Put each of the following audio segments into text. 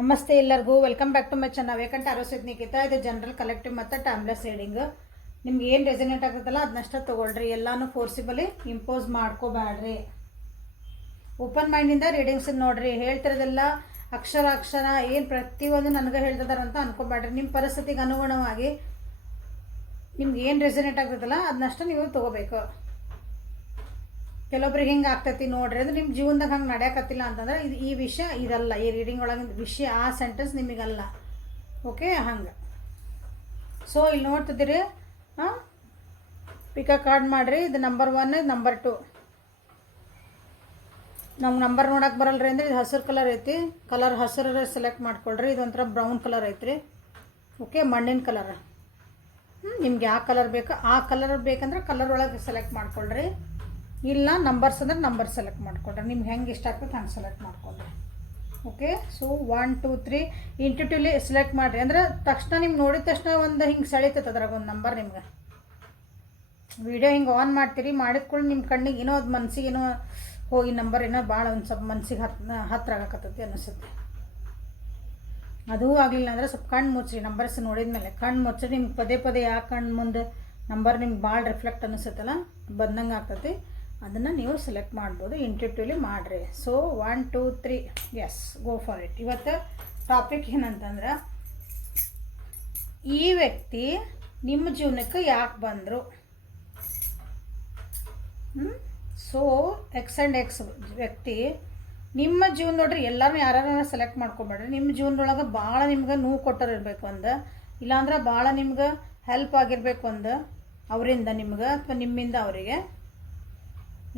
ನಮಸ್ತೆ ಎಲ್ಲರಿಗೂ welcome back to my channel ವೇಕಂಟ್ ಆರೋಸಿತ್ ನಿಖಿತಾ. ಇದು ಜನರಲ್ ಕಲೆಕ್ಟಿವ್ ಮತ್ತು ಟೈಮ್ಲೆಸ್ ರೀಡಿಂಗ್. ನಿಮ್ಗೆ ಏನು ರೆಸನೇಟ್ ಆಗ್ತದಲ್ಲ ಅದನ್ನಷ್ಟ ತೊಗೊಳ್ರಿ, ಎಲ್ಲಾನು ಫೋರ್ಸಿಬಲಿ ಇಂಪೋಸ್ ಮಾಡ್ಕೋಬೇಡ್ರಿ. ಓಪನ್ ಮೈಂಡಿಂದ ರೀಡಿಂಗ್ಸ್ ನೋಡ್ರಿ. ಹೇಳ್ತಿರೋದೆಲ್ಲ ಅಕ್ಷರ ಅಕ್ಷರ ಏನು ಪ್ರತಿಯೊಂದು ನನಗೆ ಹೇಳ್ತಿದಾರಂತ ಅನ್ಕೋಬೇಡ್ರಿ. ನಿಮ್ಮ ಪರಿಸ್ಥಿತಿಗೆ ಅನುಗುಣವಾಗಿ ನಿಮ್ಗೆ ಏನು ರೆಸನೇಟ್ ಆಗ್ತದಲ್ಲ ಅದನ್ನಷ್ಟ ನೀವು ತೊಗೋಬೇಕು. ಕೆಲವೊಬ್ರಿಗೆ ಹಿಂಗೆ ಆಗ್ತೈತಿ ನೋಡ್ರಿ, ಅಂದ್ರೆ ನಿಮ್ಮ ಜೀವನದಾಗ ಹಂಗೆ ನಡೆಯಕತ್ತಿಲ್ಲ ಅಂತಂದ್ರೆ ಈ ವಿಷಯ ಇದಲ್ಲ, ಈ ರೀಡಿಂಗ್ ಒಳಗಿನ ವಿಷಯ ಆ ಸೆಂಟೆನ್ಸ್ ನಿಮಗಲ್ಲ. ಓಕೆ, ಹಂಗೆ. ಸೊ ಇಲ್ಲಿ ನೋಡ್ತಿದ್ದೀರಿ, ಪಿಕ ಕಾರ್ಡ್ ಮಾಡಿರಿ. ಇದು ನಂಬರ್ 1, ಇದು ನಂಬರ್ 2. ನಮ್ಗೆ ನಂಬರ್ ನೋಡೋಕೆ ಬರಲ್ರಿ ಅಂದರೆ ಇದು ಹಸಿರು ಕಲರ್ ಐತಿ. ಕಲರ್ ಹಸಿರು ಸೆಲೆಕ್ಟ್ ಮಾಡ್ಕೊಳ್ರಿ. ಇದೊಂಥರ ಬ್ರೌನ್ ಕಲರ್ ಐತ್ರಿ. ಓಕೆ, ಮಣ್ಣಿನ ಕಲರ್. ನಿಮ್ಗೆ ಯಾವ ಕಲರ್ ಬೇಕು ಆ ಕಲರ್ ಬೇಕಂದ್ರೆ ಕಲರ್ ಒಳಗೆ ಸೆಲೆಕ್ಟ್ ಮಾಡ್ಕೊಳ್ರಿ. ಇಲ್ಲ ನಂಬರ್ಸ್ ಅಂದ್ರೆ ನಂಬರ್ ಸೆಲೆಕ್ಟ್ ಮಾಡ್ಕೊಳ್ರಿ. ನಿಮ್ಗೆ ಹೆಂಗೆ ಇಷ್ಟ ಆಗ್ತದೆ ಹಂಗೆ ಸೆಲೆಕ್ಟ್ ಮಾಡ್ಕೊಳ್ರಿ. ಓಕೆ, ಸೊ 1 2 3 ಇಂಟಿಟ್ಯೂಲಿ ಸೆಲೆಕ್ಟ್ ಮಾಡಿರಿ. ಅಂದ್ರೆ ತಕ್ಷಣ ನಿಮ್ಗೆ ನೋಡಿದ ತಕ್ಷಣ ಒಂದು ಹಿಂಗೆ ಸೆಳಿತೈತೆ ಅದ್ರಾಗ ಒಂದು ನಂಬರ್. ನಿಮ್ಗೆ ವಿಡಿಯೋ ಹಿಂಗೆ ಆನ್ ಮಾಡ್ತೀರಿ, ಮಾಡಿದ್ಕೊಳ್ಳಿ ನಿಮ್ಮ ಕಣ್ಣಿಗೆ ಏನೋ ಅದು ಮನ್ಸಿಗೆ ಏನೋ ಹೋಗಿ ನಂಬರ್ ಏನೋ ಭಾಳ ಒಂದು ಸ್ವಲ್ಪ ಮನ್ಸಿಗೆ ಹತ್ರ ಆಗಕತ್ತೈತಿ ಅನಿಸುತ್ತೆ. ಅದೂ ಆಗಲಿಲ್ಲ ಅಂದರೆ ಸ್ವಲ್ಪ ಕಣ್ಣು ಮುಚ್ಚಿರಿ. ನಂಬರ್ಸ್ ನೋಡಿದ ಮೇಲೆ ಕಣ್ಣು ಮುಚ್ಚಿರಿ. ನಿಮ್ಗೆ ಪದೇ ಪದೇ ಯಾಕೆ ಕಣ್ಣು ಮುಂದೆ ನಂಬರ್ ನಿಮ್ಗೆ ಭಾಳ ರಿಫ್ಲೆಕ್ಟ್ ಅನಿಸುತ್ತಲ್ಲ, ಬಂದಂಗೆ ಆಗ್ತೈತಿ. ಅದನ್ನು ನೀವು ಸೆಲೆಕ್ಟ್ ಮಾಡ್ಬೋದು, ಇಂಟ್ಯೂಟಿವ್ಲಿ ಮಾಡಿರಿ. So 1 2 3 yes, go for it. ಇವತ್ತು ಟಾಪಿಕ್ ಏನಂತಂದ್ರೆ, ಈ ವ್ಯಕ್ತಿ ನಿಮ್ಮ ಜೀವನಕ್ಕೆ ಯಾಕೆ ಬಂದರು. ಸೊ ಎಕ್ಸ್ ಆ್ಯಂಡ್ ಎಕ್ಸ್ ವ್ಯಕ್ತಿ ನಿಮ್ಮ ಜೀವನ ನೋಡ್ರಿ. ಎಲ್ಲರೂ ಯಾರು ಸೆಲೆಕ್ಟ್ ಮಾಡ್ಕೊಬೇಡ್ರಿ. ನಿಮ್ಮ ಜೀವನದೊಳಗೆ ಭಾಳ ನಿಮ್ಗೆ ನೋವು ಕೊಟ್ಟೋರಿರ್ಬೇಕು ಒಂದು, ಇಲ್ಲಾಂದ್ರೆ ಭಾಳ ನಿಮ್ಗೆ ಹೆಲ್ಪ್ ಆಗಿರ್ಬೇಕು ಒಂದು ಅವರಿಂದ ನಿಮ್ಗೆ, ಅಥವಾ ನಿಮ್ಮಿಂದ ಅವರಿಗೆ.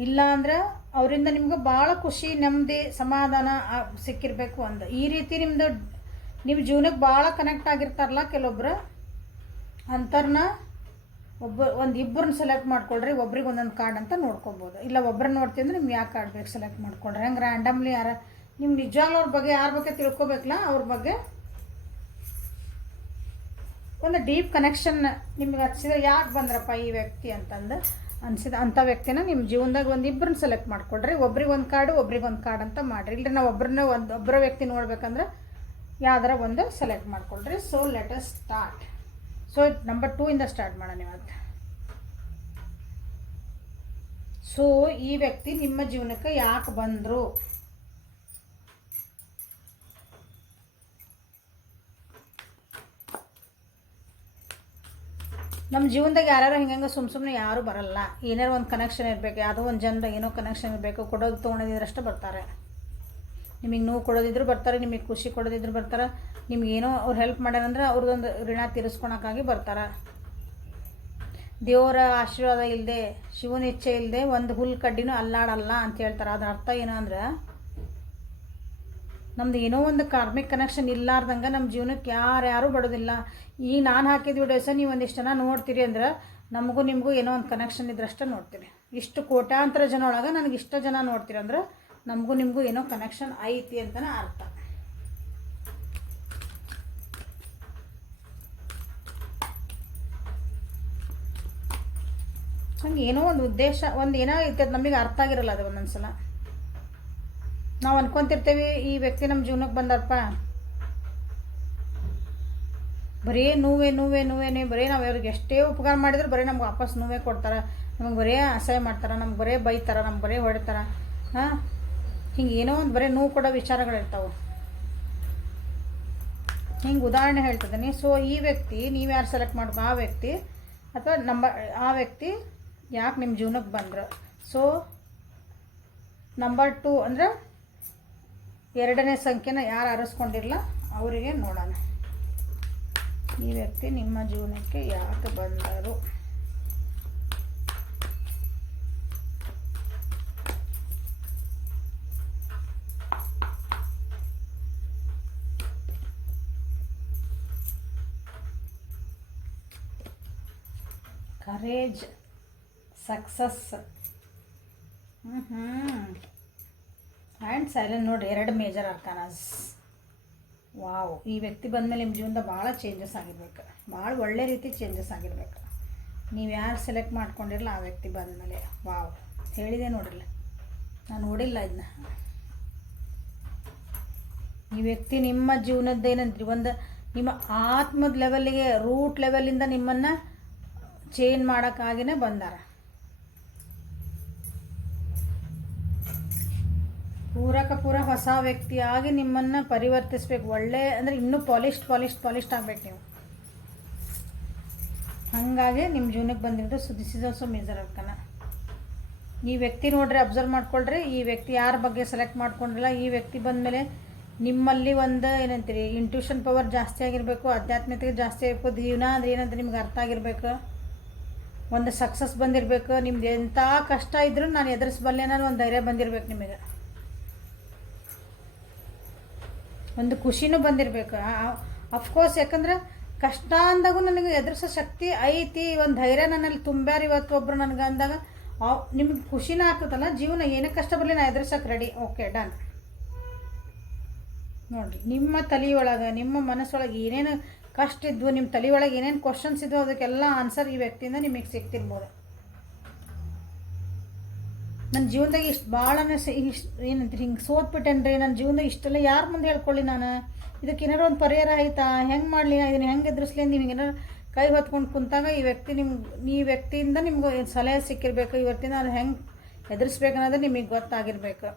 ಇಲ್ಲ ಅಂದ್ರೆ ಅವರಿಂದ ನಿಮ್ಗೆ ಭಾಳ ಖುಷಿ, ನೆಮ್ಮದಿ, ಸಮಾಧಾನ ಸಿಕ್ಕಿರಬೇಕು ಒಂದು. ಈ ರೀತಿ ನಿಮ್ಮ ಜೀವನಕ್ಕೆ ಭಾಳ ಕನೆಕ್ಟ್ ಆಗಿರ್ತಾರಲ್ಲ ಕೆಲವೊಬ್ರು, ಅಂಥವ್ರನ್ನ ಇಬ್ಬರನ್ನ ಸೆಲೆಕ್ಟ್ ಮಾಡ್ಕೊಳ್ರಿ. ಒಬ್ರಿಗೆ ಒಂದೊಂದು ಕಾರ್ಡ್ ಅಂತ ನೋಡ್ಕೊಬೋದು. ಇಲ್ಲ ಒಬ್ಬರನ್ನ ನೋಡ್ತೀವಿ ಅಂದ್ರೆ ನಿಮ್ಗೆ ಯಾವ ಕಾರ್ಡ್ ಬೇಕು ಸೆಲೆಕ್ಟ್ ಮಾಡ್ಕೊಳ್ರಿ. ಹಂಗೆ ರ್ಯಾಂಡಮ್ಲಿ ನಿಮ್ಗೆ ನಿಜವಾಗ್ಲೂ ಅವ್ರ ಬಗ್ಗೆ ಯಾರ ಬಗ್ಗೆ ತಿಳ್ಕೊಬೇಕಲ್ಲ, ಅವ್ರ ಬಗ್ಗೆ ಒಂದು ಡೀಪ್ ಕನೆಕ್ಷನ್ ನಿಮ್ಗೆ ಹಚ್ಚಿದ್ರೆ ಯಾಕೆ ಬಂದ್ರಪ್ಪ ಈ ವ್ಯಕ್ತಿ ಅಂತಂದು ಅನಿಸಿದ ಅಂಥ ವ್ಯಕ್ತಿನ ನಿಮ್ಮ ಜೀವನದಾಗ ಒಂದು ಇಬ್ಬರನ್ನ ಸೆಲೆಕ್ಟ್ ಮಾಡ್ಕೊಳ್ರಿ. ಒಬ್ರಿಗೆ ಒಂದು ಕಾರ್ಡು, ಒಬ್ರಿಗೆ ಒಂದು ಕಾರ್ಡ್ ಅಂತ ಮಾಡಿರಿ. ಇಲ್ಲರಿ ನಾವು ಒಬ್ಬರ ವ್ಯಕ್ತಿ ನೋಡ್ಬೇಕಂದ್ರೆ ಯಾವ್ದಾರ ಒಂದು ಸೆಲೆಕ್ಟ್ ಮಾಡ್ಕೊಳ್ರಿ. So let us start. So number 2 ಇಂದ ಸ್ಟಾರ್ಟ್ ಮಾಡೋಣ ಇವತ್ತು. ಸೊ ಈ ವ್ಯಕ್ತಿ ನಿಮ್ಮ ಜೀವನಕ್ಕೆ ಯಾಕೆ ಬಂದರು. ನಮ್ಮ ಜೀವನದಾಗ ಯಾರು ಹಿಂಗೆ ಸುಮ್ಮನೆ ಯಾರೂ ಬರಲ್ಲ. ಏನಾರು ಒಂದು ಕನೆಕ್ಷನ್ ಇರಬೇಕು, ಯಾವುದೋ ಒಂದು ಜನದಾಗ ಏನೋ ಕನೆಕ್ಷನ್ ಇರಬೇಕು. ಕೊಡೋದು ತೊಗೊಂಡಿದ್ರಷ್ಟೇ ಬರ್ತಾರೆ. ನಿಮಗೆ ನೋವು ಕೊಡೋದಿದ್ರು ಬರ್ತಾರೆ, ನಿಮಗೆ ಖುಷಿ ಕೊಡೋದಿದ್ರು ಬರ್ತಾರೆ. ನಿಮಗೇನೋ ಅವ್ರು ಹೆಲ್ಪ್ ಮಾಡ್ಯಾರಂದ್ರೆ ಅವ್ರದ್ದೊಂದು ಋಣ ತೀರಿಸ್ಕೊಳಕ್ಕಾಗಿ ಬರ್ತಾರೆ. ದೇವರ ಆಶೀರ್ವಾದ ಇಲ್ಲದೆ, ಶಿವನ ಇಚ್ಛೆ ಇಲ್ಲದೆ ಒಂದು ಹುಲ್ಲು ಕಡ್ಡಿನೂ ಅಲ್ಲಾಡಲ್ಲ ಅಂತ ಹೇಳ್ತಾರೆ. ಅದರ ಅರ್ಥ ಏನು ಅಂದ್ರೆ, ನಮ್ದು ಏನೋ ಒಂದು ಕಾರ್ಮಿಕ್ ಕನೆಕ್ಷನ್ ಇಲ್ಲಾರ್ದಂಗೆ ನಮ್ಮ ಜೀವನಕ್ಕೆ ಯಾರು ಬಡೋದಿಲ್ಲ. ಈ ನಾನು ಹಾಕಿದ ವಿಡಿಯೋಸ ನೀವು ಒಂದಿಷ್ಟು ಜನ ನೋಡ್ತೀರಿ ಅಂದ್ರೆ ನಮಗೂ ನಿಮಗೂ ಏನೋ ಒಂದು ಕನೆಕ್ಷನ್ ಇದ್ರಷ್ಟೇ ನೋಡ್ತೀರಿ. ಇಷ್ಟು ಕೋಟ್ಯಾಂತರ ಜನ ಒಳಗೆ ನನಗೆ ಇಷ್ಟು ಜನ ನೋಡ್ತೀರಿ ಅಂದ್ರೆ ನಮಗೂ ನಿಮಗೂ ಏನೋ ಕನೆಕ್ಷನ್ ಐತಿ ಅಂತಲೇ ಅರ್ಥ. ಹಂಗೆ ಏನೋ ಒಂದು ಉದ್ದೇಶ, ಒಂದು ಏನೋ ಇರ್ತದೆ, ನಮಗೆ ಅರ್ಥ ಆಗಿರಲ್ಲ ಅದು ಒಂದೊಂದ್ಸಲ. ನಾವು ಅನ್ಕೊತಿರ್ತೇವೆ ಈ ವ್ಯಕ್ತಿ ನಮ್ಮ ಜೀವನಕ್ಕೆ ಬಂದಪ್ಪ, ಬರೀ ನೋವೇ ಬರೀ ನಾವು ಅವ್ರಿಗೆ ಎಷ್ಟೇ ಉಪಕಾರ ಮಾಡಿದ್ರು ಬರೀ ನಮ್ಗೆ ವಾಪಸ್ ನೋವೇ ಕೊಡ್ತಾರೆ, ನಮಗೆ ಬರೀ ಅಸಹ್ಯ ಮಾಡ್ತಾರೆ, ನಮ್ಗೆ ಬರೀ ಬೈತಾರೆ, ನಮ್ಗೆ ಬರೀ ಹೊಡಿತಾರೆ. ಹಿಂಗೆ ಏನೋ ಒಂದು ಬರೀ ನೋವು ಕೊಡೋ ವಿಚಾರಗಳಿರ್ತಾವೆ. ಹಿಂಗೆ ಉದಾಹರಣೆ ಹೇಳ್ತಿದ್ದೀನಿ. ಸೊ ಈ ವ್ಯಕ್ತಿ ನೀವು ಯಾರು ಸೆಲೆಕ್ಟ್ ಮಾಡ್ಕೊ, ಆ ವ್ಯಕ್ತಿ ಅಥವಾ ಆ ವ್ಯಕ್ತಿ ಯಾಕೆ ನಿಮ್ಮ ಜೀವನಕ್ಕೆ ಬಂದರು. ಸೊ ನಂಬರ್ 2 ಅಂದರೆ 2ನೇ ಸಂಖ್ಯೆನ ಯಾರು ಆರಿಸ್ಕೊಂಡಿರಲ್ಲ ಅವರಿಗೆ ನೋಡೋಣ. ಈ ವ್ಯಕ್ತಿ ನಿಮ್ಮ ಜೀವನಕ್ಕೆ ಯಾಕೆ ಬಂದರು. Courage, success, and silent. ನೋಡಿ 2 ಮೇಜರ್ ಅರ್ಕಾನಾಸ್. ವಾವ್, ಈ ವ್ಯಕ್ತಿ ಬಂದಮೇಲೆ ನಿಮ್ಮ ಜೀವನದ ಭಾಳ ಚೇಂಜಸ್ ಆಗಿರ್ಬೇಕು, ಭಾಳ ಒಳ್ಳೆ ರೀತಿ ಚೇಂಜಸ್ ಆಗಿರ್ಬೇಕು. ನೀವು ಯಾರು ಸೆಲೆಕ್ಟ್ ಮಾಡ್ಕೊಂಡಿರಲ್ಲ ಆ ವ್ಯಕ್ತಿ ಬಂದಮೇಲೆ. ವಾವ್, ಹೇಳಿದೆ ನೋಡಿರಲ್ಲ, ನಾನು ನೋಡಿಲ್ಲ ಇದನ್ನ. ಈ ವ್ಯಕ್ತಿ ನಿಮ್ಮ ಜೀವನದ್ದು ಏನಂದ್ರಿ ಒಂದು ನಿಮ್ಮ ಆತ್ಮದ ಲೆವೆಲ್ಲಿಗೆ ರೂಟ್ ಲೆವೆಲಿಂದ ನಿಮ್ಮನ್ನು ಚೇಂಜ್ ಮಾಡೋಕ್ಕಾಗಿನೇ ಬಂದಾರ. ಪೂರ ಹೊಸ ವ್ಯಕ್ತಿಯಾಗಿ ನಿಮ್ಮನ್ನು ಪರಿವರ್ತಿಸ್ಬೇಕು. ಒಳ್ಳೆ ಅಂದರೆ ಇನ್ನೂ ಪಾಲಿಷ್ಡ್ ಆಗ್ಬೇಕು ನೀವು. ಹಾಗಾಗಿ ನಿಮ್ಮ ಜೀವನಕ್ಕೆ ಬಂದಿರೋದು. So this is also major ಅರ್ಕನ. ಈ ವ್ಯಕ್ತಿ ನೋಡ್ರಿ, ಅಬ್ಸರ್ವ್ ಮಾಡ್ಕೊಳ್ರಿ. ಈ ವ್ಯಕ್ತಿ ಯಾರ ಬಗ್ಗೆ ಸೆಲೆಕ್ಟ್ ಮಾಡ್ಕೊಂಡಿಲ್ಲ, ಈ ವ್ಯಕ್ತಿ ಬಂದಮೇಲೆ ನಿಮ್ಮಲ್ಲಿ ಒಂದು ಏನಂತೀರಿ ಇಂಟ್ಯೂಷನ್ ಪವರ್ ಜಾಸ್ತಿ ಆಗಿರಬೇಕು, ಆಧ್ಯಾತ್ಮಿಕತೆ ಜಾಸ್ತಿ ಆಗಿರ್ಬೇಕು, ಜೀವನ ಅಂದರೆ ಏನಂತ ನಿಮ್ಗೆ ಅರ್ಥ ಆಗಿರಬೇಕು, ಒಂದು ಸಕ್ಸಸ್ ಬಂದಿರಬೇಕು. ನಿಮ್ದು ಎಂಥ ಕಷ್ಟ ಇದ್ರೂ ನಾನು ಎದುರಿಸಬಲ್ಲೆ ಅನ್ನೋ ಒಂದು ಧೈರ್ಯ ಬಂದಿರಬೇಕು ನಿಮಗೆ. ಒಂದು ಖುಷಿನೂ ಬಂದಿರಬೇಕು ಅಫ್ಕೋರ್ಸ್. ಯಾಕಂದ್ರೆ ಕಷ್ಟ ಅಂದಾಗೂ ನನಗೆ ಎದುರಿಸೋ ಶಕ್ತಿ ಐತಿ, ಒಂದು ಧೈರ್ಯ ನನ್ನಲ್ಲಿ ತುಂಬ್ಯಾರ ಇವತ್ತು ಒಬ್ಬರು ನನಗೆ ಅಂದಾಗ ನಿಮ್ಗೆ ಖುಷಿನ ಆಗ್ತದಲ್ಲ. ಜೀವನ ಏನೇ ಕಷ್ಟ ಬರಲಿ ನಾ ಎದುರಿಸೋಕೆ ರೆಡಿ. Okay, done. ನೋಡಿರಿ, ನಿಮ್ಮ ತಲೆಯೊಳಗೆ ನಿಮ್ಮ ಮನಸ್ಸೊಳಗೆ ಏನೇನು ಕಷ್ಟ ಇದ್ವು, ನಿಮ್ಮ ತಲೆಯೊಳಗೆ ಏನೇನು ಕ್ವಶನ್ಸ್ ಇದ್ವು, ಅದಕ್ಕೆಲ್ಲ ಆನ್ಸರ್ ಈ ವ್ಯಕ್ತಿಯಿಂದ ನಿಮಗೆ ಸಿಗ್ತಿರ್ಬೋದು. ನನ್ನ ಜೀವನದಾಗ ಇಷ್ಟು ಭಾಳ ಏನಂತೀರಿ ಹಿಂಗೆ ಸೋತ್ಬಿಟ್ಟೇನ್ರಿ, ನನ್ನ ಜೀವನದಾಗ ಇಷ್ಟೆಲ್ಲ ಯಾರ ಮುಂದೆ ಹೇಳ್ಕೊಳ್ಳಿ ನಾನು, ಇದಕ್ಕೆ ಏನಾರು ಒಂದು ಪರಿಹಾರ ಆಯ್ತಾ, ಹೆಂಗೆ ಮಾಡಲಿ, ಇದನ್ನು ಹೆಂಗೆ ಎದುರಿಸ್ಲಿ, ನಿಮಗೆ ಏನಾರು ಕೈ ಹೊತ್ಕೊಂಡು ಕುಂತಾಗ ಈ ವ್ಯಕ್ತಿಯಿಂದ ನಿಮ್ಗೆ ಸಲಹೆ ಸಿಕ್ಕಿರ್ಬೇಕು. ಈ ವ್ಯಕ್ತಿನ ಅದು ಹೆಂಗೆ ಎದುರಿಸ್ಬೇಕು ಅನ್ನೋದು ನಿಮಗೆ ಗೊತ್ತಾಗಿರ್ಬೇಕು.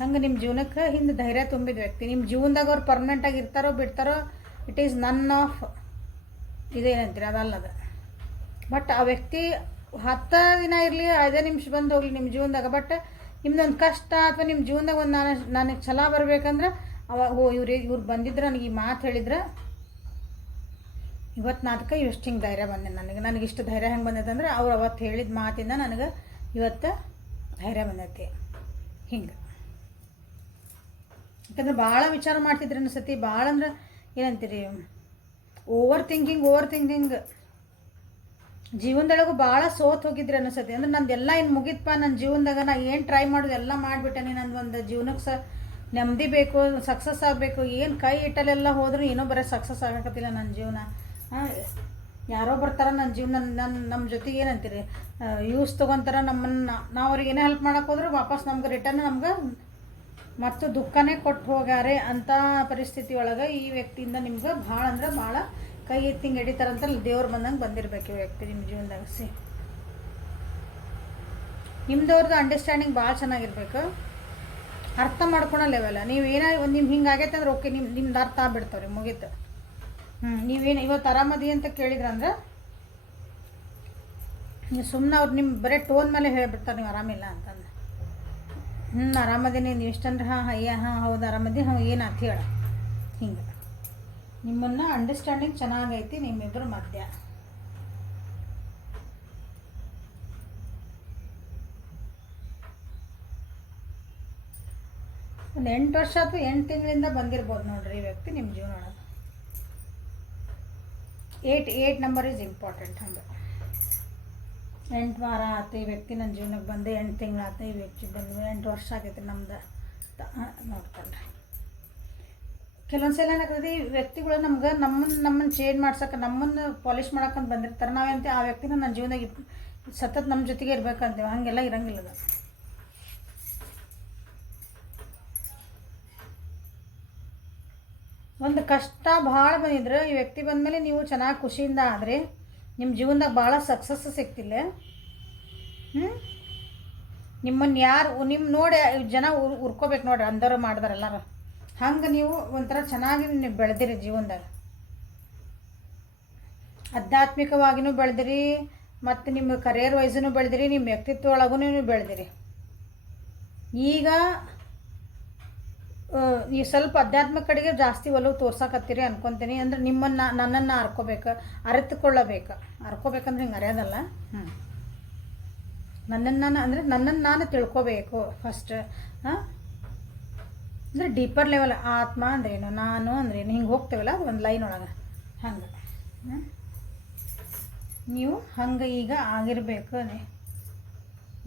ಹಂಗೆ ನಿಮ್ಮ ಜೀವನಕ್ಕೆ ಹಿಂದೆ ಧೈರ್ಯ ತುಂಬಿದ ವ್ಯಕ್ತಿ ನಿಮ್ಮ ಜೀವನದಾಗ ಅವ್ರು ಪರ್ಮನೆಂಟಾಗಿ ಇರ್ತಾರೋ ಬಿಡ್ತಾರೋ, ಇಟ್ ಈಸ್ ನನ್ ಆಫ್ ಇದೇನಂತೀರಿ ಅದಲ್ಲದ. ಬಟ್ ಆ ವ್ಯಕ್ತಿ 10 ದಿನ ಇರಲಿ, 5 ನಿಮಿಷ ಬಂದು ಹೋಗಲಿ ನಿಮ್ಮ ಜೀವನದಾಗ. ಬಟ್ ನಿಮ್ದೊಂದು ಕಷ್ಟ ಅಥವಾ ನಿಮ್ಮ ಜೀವನದಾಗ ಒಂದು ನನಗೆ ಛಲ ಬರಬೇಕಂದ್ರೆ ಅವಾಗ ಇವ್ರು ಬಂದಿದ್ರೆ ನನಗೆ ಈ ಮಾತು ಹೇಳಿದ್ರೆ ಇವತ್ತು ನಾ ಅದಕ್ಕೆ ಇಷ್ಟು ಹಿಂಗೆ ಧೈರ್ಯ ಬಂದೆ. ನನಗೆ ಇಷ್ಟು ಧೈರ್ಯ ಹೆಂಗೆ ಬಂದೈತೆ ಅಂದ್ರೆ ಅವ್ರು ಅವತ್ತು ಹೇಳಿದ ಮಾತಿಂದ ನನಗೆ ಇವತ್ತು ಧೈರ್ಯ ಬಂದೈತಿ. ಹಿಂಗೆ ಯಾಕಂದ್ರೆ ಭಾಳ ವಿಚಾರ ಮಾಡ್ತಿದ್ರಿ ಅನ್ಸತಿ. ಭಾಳ ಅಂದ್ರೆ ಏನಂತೀರಿ ಓವರ್ ಥಿಂಕಿಂಗ್ ಜೀವನದೊಳಗೂ ಭಾಳ ಸೋತ್ ಹೋಗಿದ್ರಿ ಅನಿಸತಿ. ಅಂದ್ರೆ ನಂದೆಲ್ಲ ಇನ್ನು ಮುಗಿತಪ್ಪ ನನ್ನ ಜೀವನದಾಗ, ನಾ ಏನು ಟ್ರೈ ಮಾಡೋದು ಎಲ್ಲ ಮಾಡಿಬಿಟ್ಟೆ. ನಂದು ಒಂದು ಜೀವನಕ್ಕೆ ನೆಮ್ಮದಿ ಬೇಕು, ಸಕ್ಸಸ್ ಆಗಬೇಕು. ಏನು ಕೈ ಇಟ್ಟಲೆಲ್ಲ ಹೋದ್ರೂ ಏನೋ ಬರೀ ಸಕ್ಸಸ್ ಆಗಕತ್ತಿಲ್ಲ ನನ್ನ ಜೀವನ. ಯಾರೋ ಬರ್ತಾರೆ ನನ್ನ ಜೀವನ ನಮ್ಮ ಜೊತೆಗೆ ಏನಂತೀರಿ ಯೂಸ್ ತೊಗೊತಾರೆ ನಮ್ಮನ್ನು. ನಾವು ಅವ್ರಿಗೆ ಏನೇ ಹೆಲ್ಪ್ ಮಾಡೋಕೆ ಹೋದ್ರೆ ವಾಪಸ್ ನಮ್ಗೆ ರಿಟರ್ನ್ ನಮ್ಗೆ ಮತ್ತು ದುಃಖನೇ ಕೊಟ್ಟು ಹೋಗ್ಯಾರೆ ಅಂಥ ಪರಿಸ್ಥಿತಿ ಒಳಗೆ ಈ ವ್ಯಕ್ತಿಯಿಂದ ನಿಮ್ಗೆ ಭಾಳ ಅಂದ್ರೆ ಭಾಳ ಕೈ ಎತ್ತಿಂಗ್ ಹಿಡಿತಾರಂತ ದೇವ್ರು ಬಂದಂಗೆ ಬಂದಿರಬೇಕು ಈ ವ್ಯಕ್ತಿ ನಿಮ್ಮ ಜೀವನದಾಗ. ನಿಮ್ದವ್ರದ್ದು ಅಂಡರ್ಸ್ಟ್ಯಾಂಡಿಂಗ್ ಭಾಳ ಚೆನ್ನಾಗಿರ್ಬೇಕು, ಅರ್ಥ ಮಾಡ್ಕೊಳೋ ಲೆವೆಲ್ಲ. ನೀವು ಏನೋ ಒಂದು ನಿಮ್ಗೆ ಹಿಂಗೆ ಆಗೈತೆ ಅಂದ್ರೆ ಓಕೆ, ನಿಮ್ದು ಅರ್ಥ ಆಗ್ಬಿಡ್ತಾವ್ರಿ, ಮುಗೀತು. ನೀವೇನು ಇವತ್ತು ಆರಾಮದಿ ಅಂತ ಕೇಳಿದ್ರಂದ್ರೆ ನೀವು ಸುಮ್ಮನೆ ಅವ್ರು ನಿಮ್ಮ ಬರೀ ಟೋನ್ ಮೇಲೆ ಹೇಳಿಬಿಡ್ತಾರೆ ನೀವು ಆರಾಮಿಲ್ಲ ಅಂತಂದು. ಆರಾಮದೀನಿ, ನೀವು ಇಷ್ಟಂದ್ರೆ ಹಾಂ ಹೌದು ಆರಾಮದಿ, ಏನಾಯ್ತು ಹೇಳ. ಹಿಂಗೆ ನಿಮ್ಮನ್ನು ಅಂಡರ್ಸ್ಟ್ಯಾಂಡಿಂಗ್ ಚೆನ್ನಾಗೈತಿ ನಿಮ್ಮಿಬ್ಬರು ಮಧ್ಯ. ಒಂದು 8 ವರ್ಷ ಅಥವಾ 8 ತಿಂಗಳಿಂದ ಬಂದಿರ್ಬೋದು ನೋಡ್ರಿ ಈ ವ್ಯಕ್ತಿ ನಿಮ್ಮ ಜೀವನ ಒಳಗೆ. 8 ನಂಬರ್ ಈಸ್ ಇಂಪಾರ್ಟೆಂಟ್. ಹಂಗೆ 8 ವಾರ ಆಯ್ತು ಈ ವ್ಯಕ್ತಿ ನನ್ನ ಜೀವನಕ್ಕೆ ಬಂದು, 8 ತಿಂಗಳು ಆಯ್ತು ಈ ವ್ಯಕ್ತಿ ಬಂದು, 8 ವರ್ಷ ಆಗೈತೆ ನಮ್ದು ನೋಡ್ಕೊಂಡ್ರಿ. ಕೆಲವೊಂದು ಸಲ ಏನಾಗ್ತದೆ ಈ ವ್ಯಕ್ತಿಗಳು ನಮ್ಮನ್ನು ಚೇಂಜ್ ಮಾಡ್ಸೋಕೆ, ನಮ್ಮನ್ನು ಪಾಲಿಷ್ ಮಾಡೋಕ್ಕಂತ ಬಂದಿರ್ತಾರೆ. ನಾವಂತೆ ಆ ವ್ಯಕ್ತಿನ ನನ್ನ ಜೀವನದಾಗ ಸತತ್ ನಮ್ಮ ಜೊತೆಗೆ ಇರ್ಬೇಕಂತೀವಿ, ಹಾಗೆಲ್ಲ ಇರಂಗಿಲ್ಲ. ಅದು ಒಂದು ಕಷ್ಟ ಭಾಳ ಬಂದಿದ್ರೆ ಈ ವ್ಯಕ್ತಿ ಬಂದಮೇಲೆ ನೀವು ಚೆನ್ನಾಗಿ ಖುಷಿಯಿಂದ ಆದರೆ ನಿಮ್ಮ ಜೀವನದಾಗ ಭಾಳ ಸಕ್ಸಸ್ ಸಿಗ್ತಿಲ್ಲ. ನಿಮ್ಮನ್ನು ಯಾರು ನೋಡಿ ಜನ ಉರ್ಕೋಬೇಕು ನೋಡ್ರಿ, ಅಂದವರು ಮಾಡಿದಾರೆ ಎಲ್ಲರೂ. ಹಂಗೆ ನೀವು ಒಂಥರ ಚೆನ್ನಾಗಿ ನೀವು ಬೆಳೆದಿರಿ ಜೀವನದಾಗ, ಆಧ್ಯಾತ್ಮಿಕವಾಗಿಯೂ ಬೆಳೆದಿರಿ, ಮತ್ತು ನಿಮ್ಮ ಕರಿಯರ್ ವೈಸೂ ಬೆಳೆದಿರಿ, ನಿಮ್ಮ ವ್ಯಕ್ತಿತ್ವ ಒಳಗೂ ನೀವು ಬೆಳೆದಿರಿ. ಈಗ ನೀವು ಸ್ವಲ್ಪ ಅಧ್ಯಾತ್ಮ ಕಡೆಗೆ ಜಾಸ್ತಿ ಒಲವು ತೋರ್ಸಕತ್ತೀರಿ ಅನ್ಕೊತೀನಿ. ಅಂದ್ರೆ ನನ್ನನ್ನು ಅರ್ಕೋಬೇಕಂದ್ರೆ ಹಿಂಗೆ ಅರಿಯೋದಲ್ಲ. ನನ್ನನ್ನು ನಾನು ತಿಳ್ಕೊಬೇಕು ಫಸ್ಟ್. ಅಂದರೆ ಡೀಪರ್ ಲೆವೆಲ್ ಆತ್ಮ ಅಂದ್ರೇನು, ನಾನು ಅಂದ್ರೇನು, ಹಿಂಗೆ ಹೋಗ್ತೇವಲ್ಲ ಅದು ಒಂದು ಲೈನ್ ಒಳಗೆ. ಹಂಗೆ ನೀವು ಹಂಗೆ ಈಗ ಆಗಿರಬೇಕು.